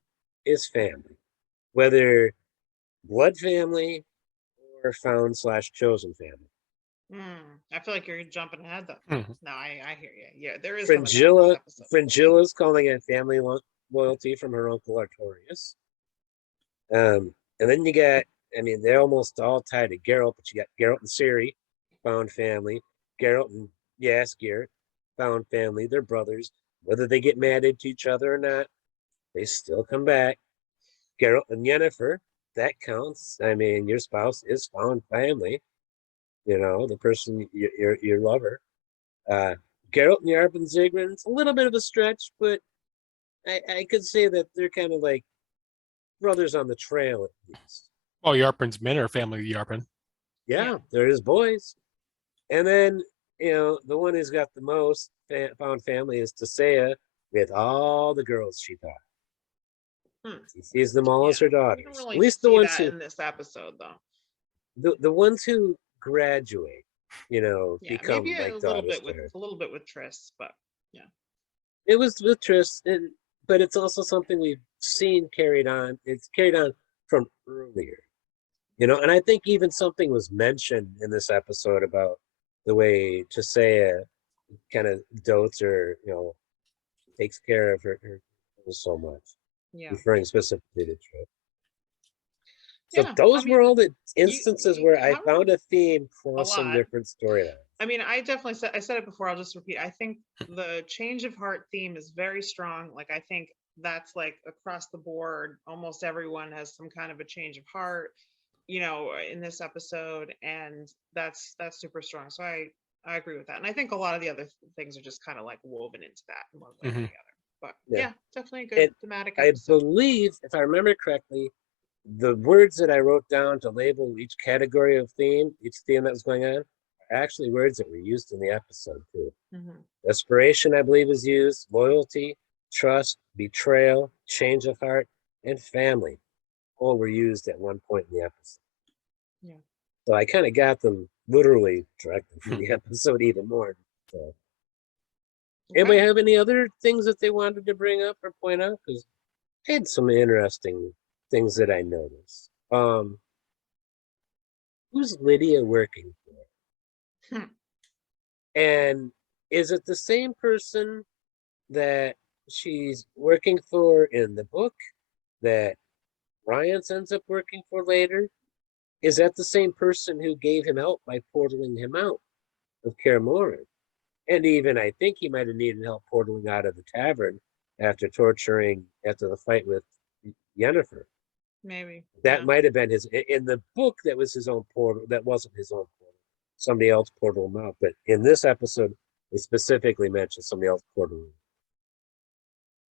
is family, whether blood family or found/chosen family. I feel like you're jumping ahead though. No, I hear you. Yeah, there is Fringilla's calling it family loyalty from her uncle Artorias. And then you got, I mean, they're almost all tied to Geralt, but you got Geralt and Ciri, found family. Geralt and Jaskier, found family. They're brothers. Whether they get mad at each other or not, they still come back. Geralt and Yennefer, that counts. I mean, your spouse is found family. You know, the person, your lover. Geralt and Yarp and Zigrin, it's a little bit of a stretch, but I could say that they're kind of like brothers on the trail at least. Well, Yarpen's men are family of Yarpen. Yeah, they're his boys. And then, you know, the one who's got the most found family is Tissaia, with all the girls she taught. She sees them all as her daughters. Really, at least the ones who, in this episode, though. The ones who graduate, you know, become maybe like a little bit with Triss, but it was with Triss, but it's also something we've seen carried on. It's carried on from earlier, you know, and I think even something was mentioned in this episode about the way Tissaia kind of dotes or, you know, takes care of her so much, referring specifically to Triss. So those were all the instances where I found a theme crossing different storylines. I mean, I definitely said, I said it before, I'll just repeat. I think the change of heart theme is very strong. Like, I think that's like across the board, almost everyone has some kind of a change of heart, you know, in this episode. And that's super strong. So I agree with that. And I think a lot of the other things are just kind of like woven into that in one way or the other. But yeah, definitely a good thematic episode. I believe, if I remember correctly, the words that I wrote down to label each category of theme, each theme that was going on, are actually words that were used in the episode too. Desperation, I believe, is used. Loyalty, trust, betrayal, change of heart, and family all were used at one point in the episode. So I kind of got them literally directly from the episode even more. So. Anybody have any other things that they wanted to bring up or point out? Because I had some interesting things that I noticed. Who's Lydia working for? And is it the same person that she's working for in the book that Ryan ends up working for later? Is that the same person who gave him help by portaling him out of Kaer Morhen? And even I think he might have needed help portaling out of the tavern after the fight with Yennefer. Maybe. That might have been his, in the book, that was his own portal. That wasn't his own portal. Somebody else portaled him out. But in this episode, they specifically mentioned somebody else portaled him.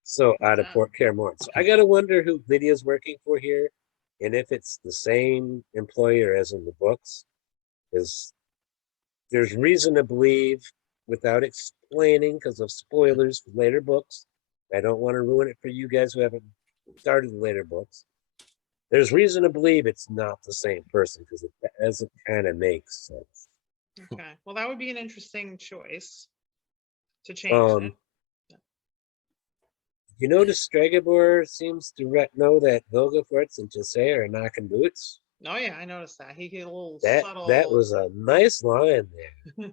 So out of Kaer Morhen. So I got to wonder who Lydia's working for here. And if it's the same employer as in the books. Because there's reason to believe without explaining because of spoilers for later books. I don't want to ruin it for you guys who haven't started the later books. There's reason to believe it's not the same person because it doesn't kind of make sense. Okay. Well, that would be an interesting choice to change it. You notice Stregobor seems to know that Vilgefortz and Tisea are knocking boots? Oh yeah, I noticed that. He get a little That subtle. that was a nice line there.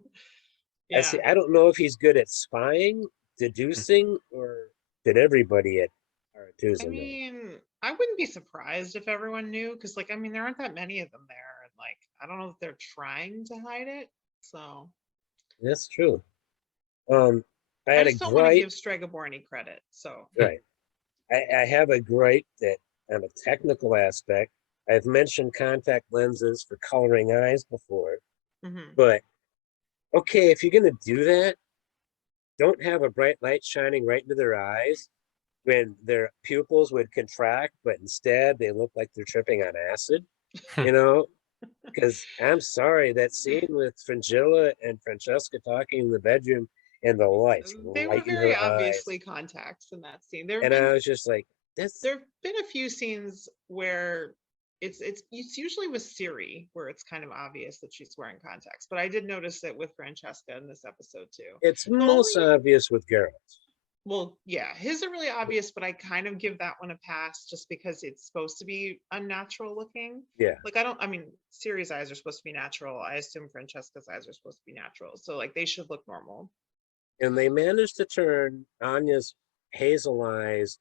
Yeah. I don't know if he's good at spying, deducing, or did everybody at Aretusa I know? mean, I wouldn't be surprised if everyone knew, because like, I mean, there aren't that many of them there, and like, I don't know if they're trying to hide it. So That's true. I I had a just don't want to gripe. give Stregobor any credit. So Right. I have a gripe that on a technical aspect, I've mentioned contact lenses for coloring eyes before, mhm. but okay, if you're gonna do that, don't have a bright light shining right into their eyes when their pupils would contract, but instead they look like they're tripping on acid, you know? Because I'm sorry, that scene with Fringilla and Francesca talking in the bedroom and the lights They were right in very her eyes. obviously contacts in that scene. And I was just like, that's There've been a few scenes where it's usually with Ciri where it's kind of obvious that she's wearing contacts, but I did notice it with Francesca in this episode too. it's most obvious with Geralt. Well, yeah, his are really obvious, but I kind of give that one a pass just because it's supposed to be unnatural looking. Yeah. Like I mean, Ciri's eyes are supposed to be natural. I assume Francesca's eyes are supposed to be natural. So like they should look normal. And they managed to turn Anya's hazel eyes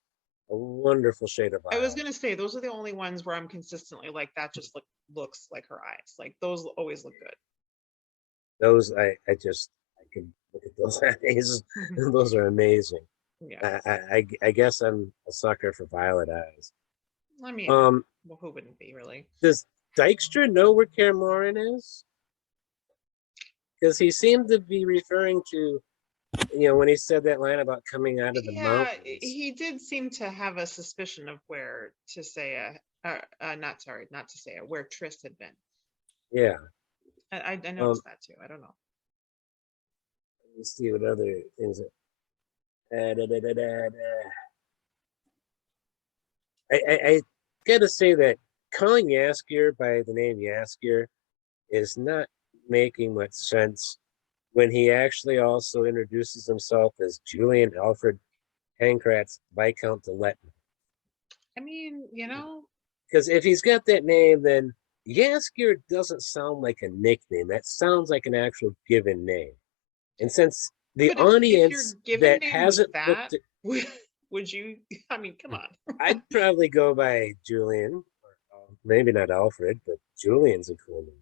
a wonderful shade of I was violet. gonna say those are the only ones where I'm consistently like that just looks like her eyes. Like those always look good. Those I can look at those eyes. Those are amazing. Yeah. I guess I'm a sucker for violet eyes. I mean, well, who wouldn't be really? Does Dykstra know where Kaer is? Because he seemed to be referring to, when he said that line about coming out of the mountains. He did seem to have a suspicion of where Tisea, not Tisea, where Triss had been. Yeah. I noticed that too. I don't know. Let me see what other things. I gotta say that calling Jaskier by the name Jaskier is not making much sense when he actually also introduces himself as Julian Alfred Pancratz, Viscount de Letna. I mean, because if he's got that name, then Jaskier doesn't sound like a nickname. That sounds like an actual given name. And since the audience that hasn't looked at, would you? I mean, come on. I'd probably go by Julian, or maybe not Alfred, but Julian's a cool name.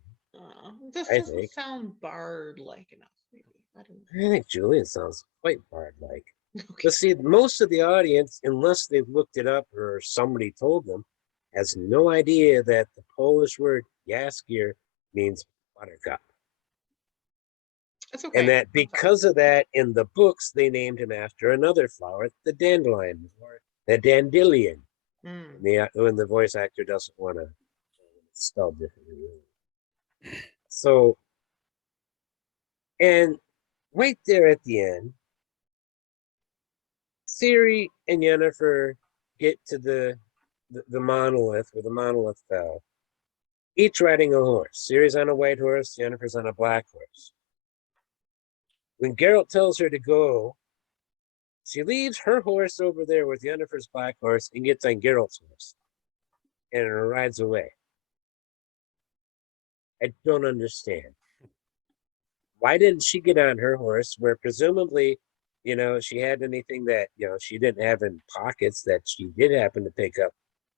This doesn't sound bard-like enough. Maybe I don't know. I think Julian sounds quite bard-like. Okay. But see, most of the audience, unless they've looked it up or somebody told them, has no idea that the Polish word Jaskier means buttercup. That's okay. And that because of that, in the books, they named him after another flower, the dandelion, or the dandelion. When the voice actor doesn't want to spell differently. So, and right there at the end, Ciri and Yennefer get to the monolith where the monolith fell, each riding a horse. Ciri's on a white horse, Yennefer's on a black horse. When Geralt tells her to go, she leaves her horse over there with Yennefer's black horse and gets on Geralt's horse and rides away. I don't understand. Why didn't she get on her horse where presumably, she had anything that, she didn't have in pockets that she did happen to pick up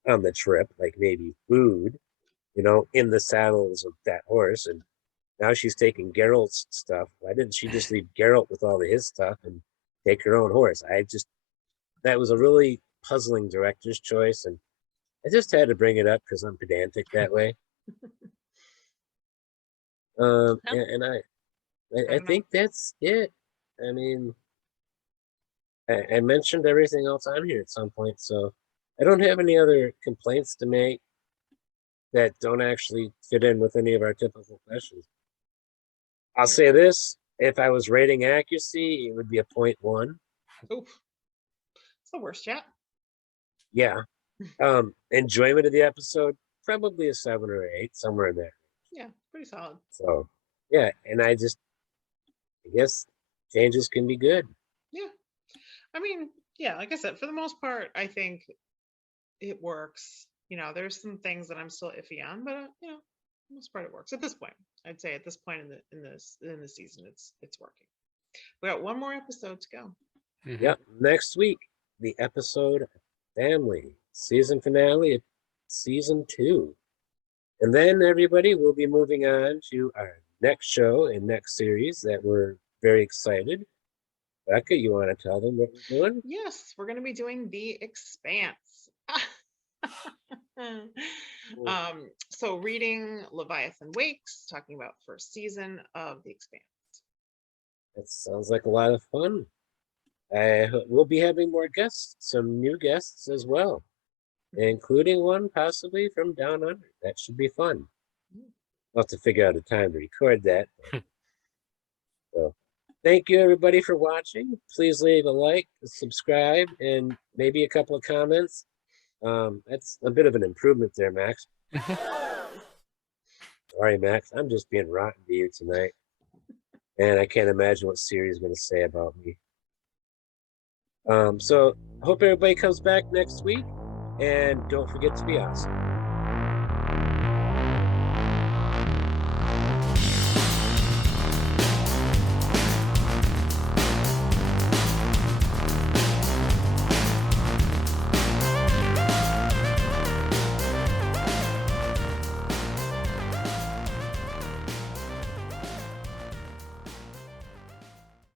on the trip, like maybe food, in the saddles of that horse. And now she's taking Geralt's stuff. Why didn't she just leave Geralt with all of his stuff and take her own horse? That was a really puzzling director's choice. And I just had to bring it up because I'm pedantic that way. And I think that's it. I mean, I mentioned everything else on here at some point, so I don't have any other complaints to make that don't actually fit in with any of our typical questions. I'll say this, If I was rating accuracy, it would be a 0.1. Oof. It's the worst yet. Yeah. Enjoyment of the episode, probably a 7 or 8, somewhere in there. Yeah, pretty solid. So, yeah, and I guess changes can be good. Yeah. I mean, yeah, like I said, for the most part, I think it works. You know, there's some things that I'm still iffy on, but you know, for the most part it works at this point. I'd say at this point in the season, it's working. We got one more episode to go. Mhm. Yep. Next week, the episode Family, season finale of season 2. And then everybody will be moving on to our next show and next series that we're very excited. Becca, you want to tell them what we're doing? Yes, we're going to be doing The Expanse. So reading Leviathan Wakes, talking about first season of The Expanse. That sounds like a lot of fun. We'll be having more guests, some new guests as well, including one possibly from down under. That should be fun. We'll have to figure out a time to record that. So, thank you everybody for watching. Please leave a like, subscribe, and maybe a couple of comments. That's a bit of an improvement there, Max. Sorry, Max. I'm just being rotten to you tonight. And I can't imagine what Ciri is going to say about me. So hope everybody comes back next week, and don't forget to be awesome.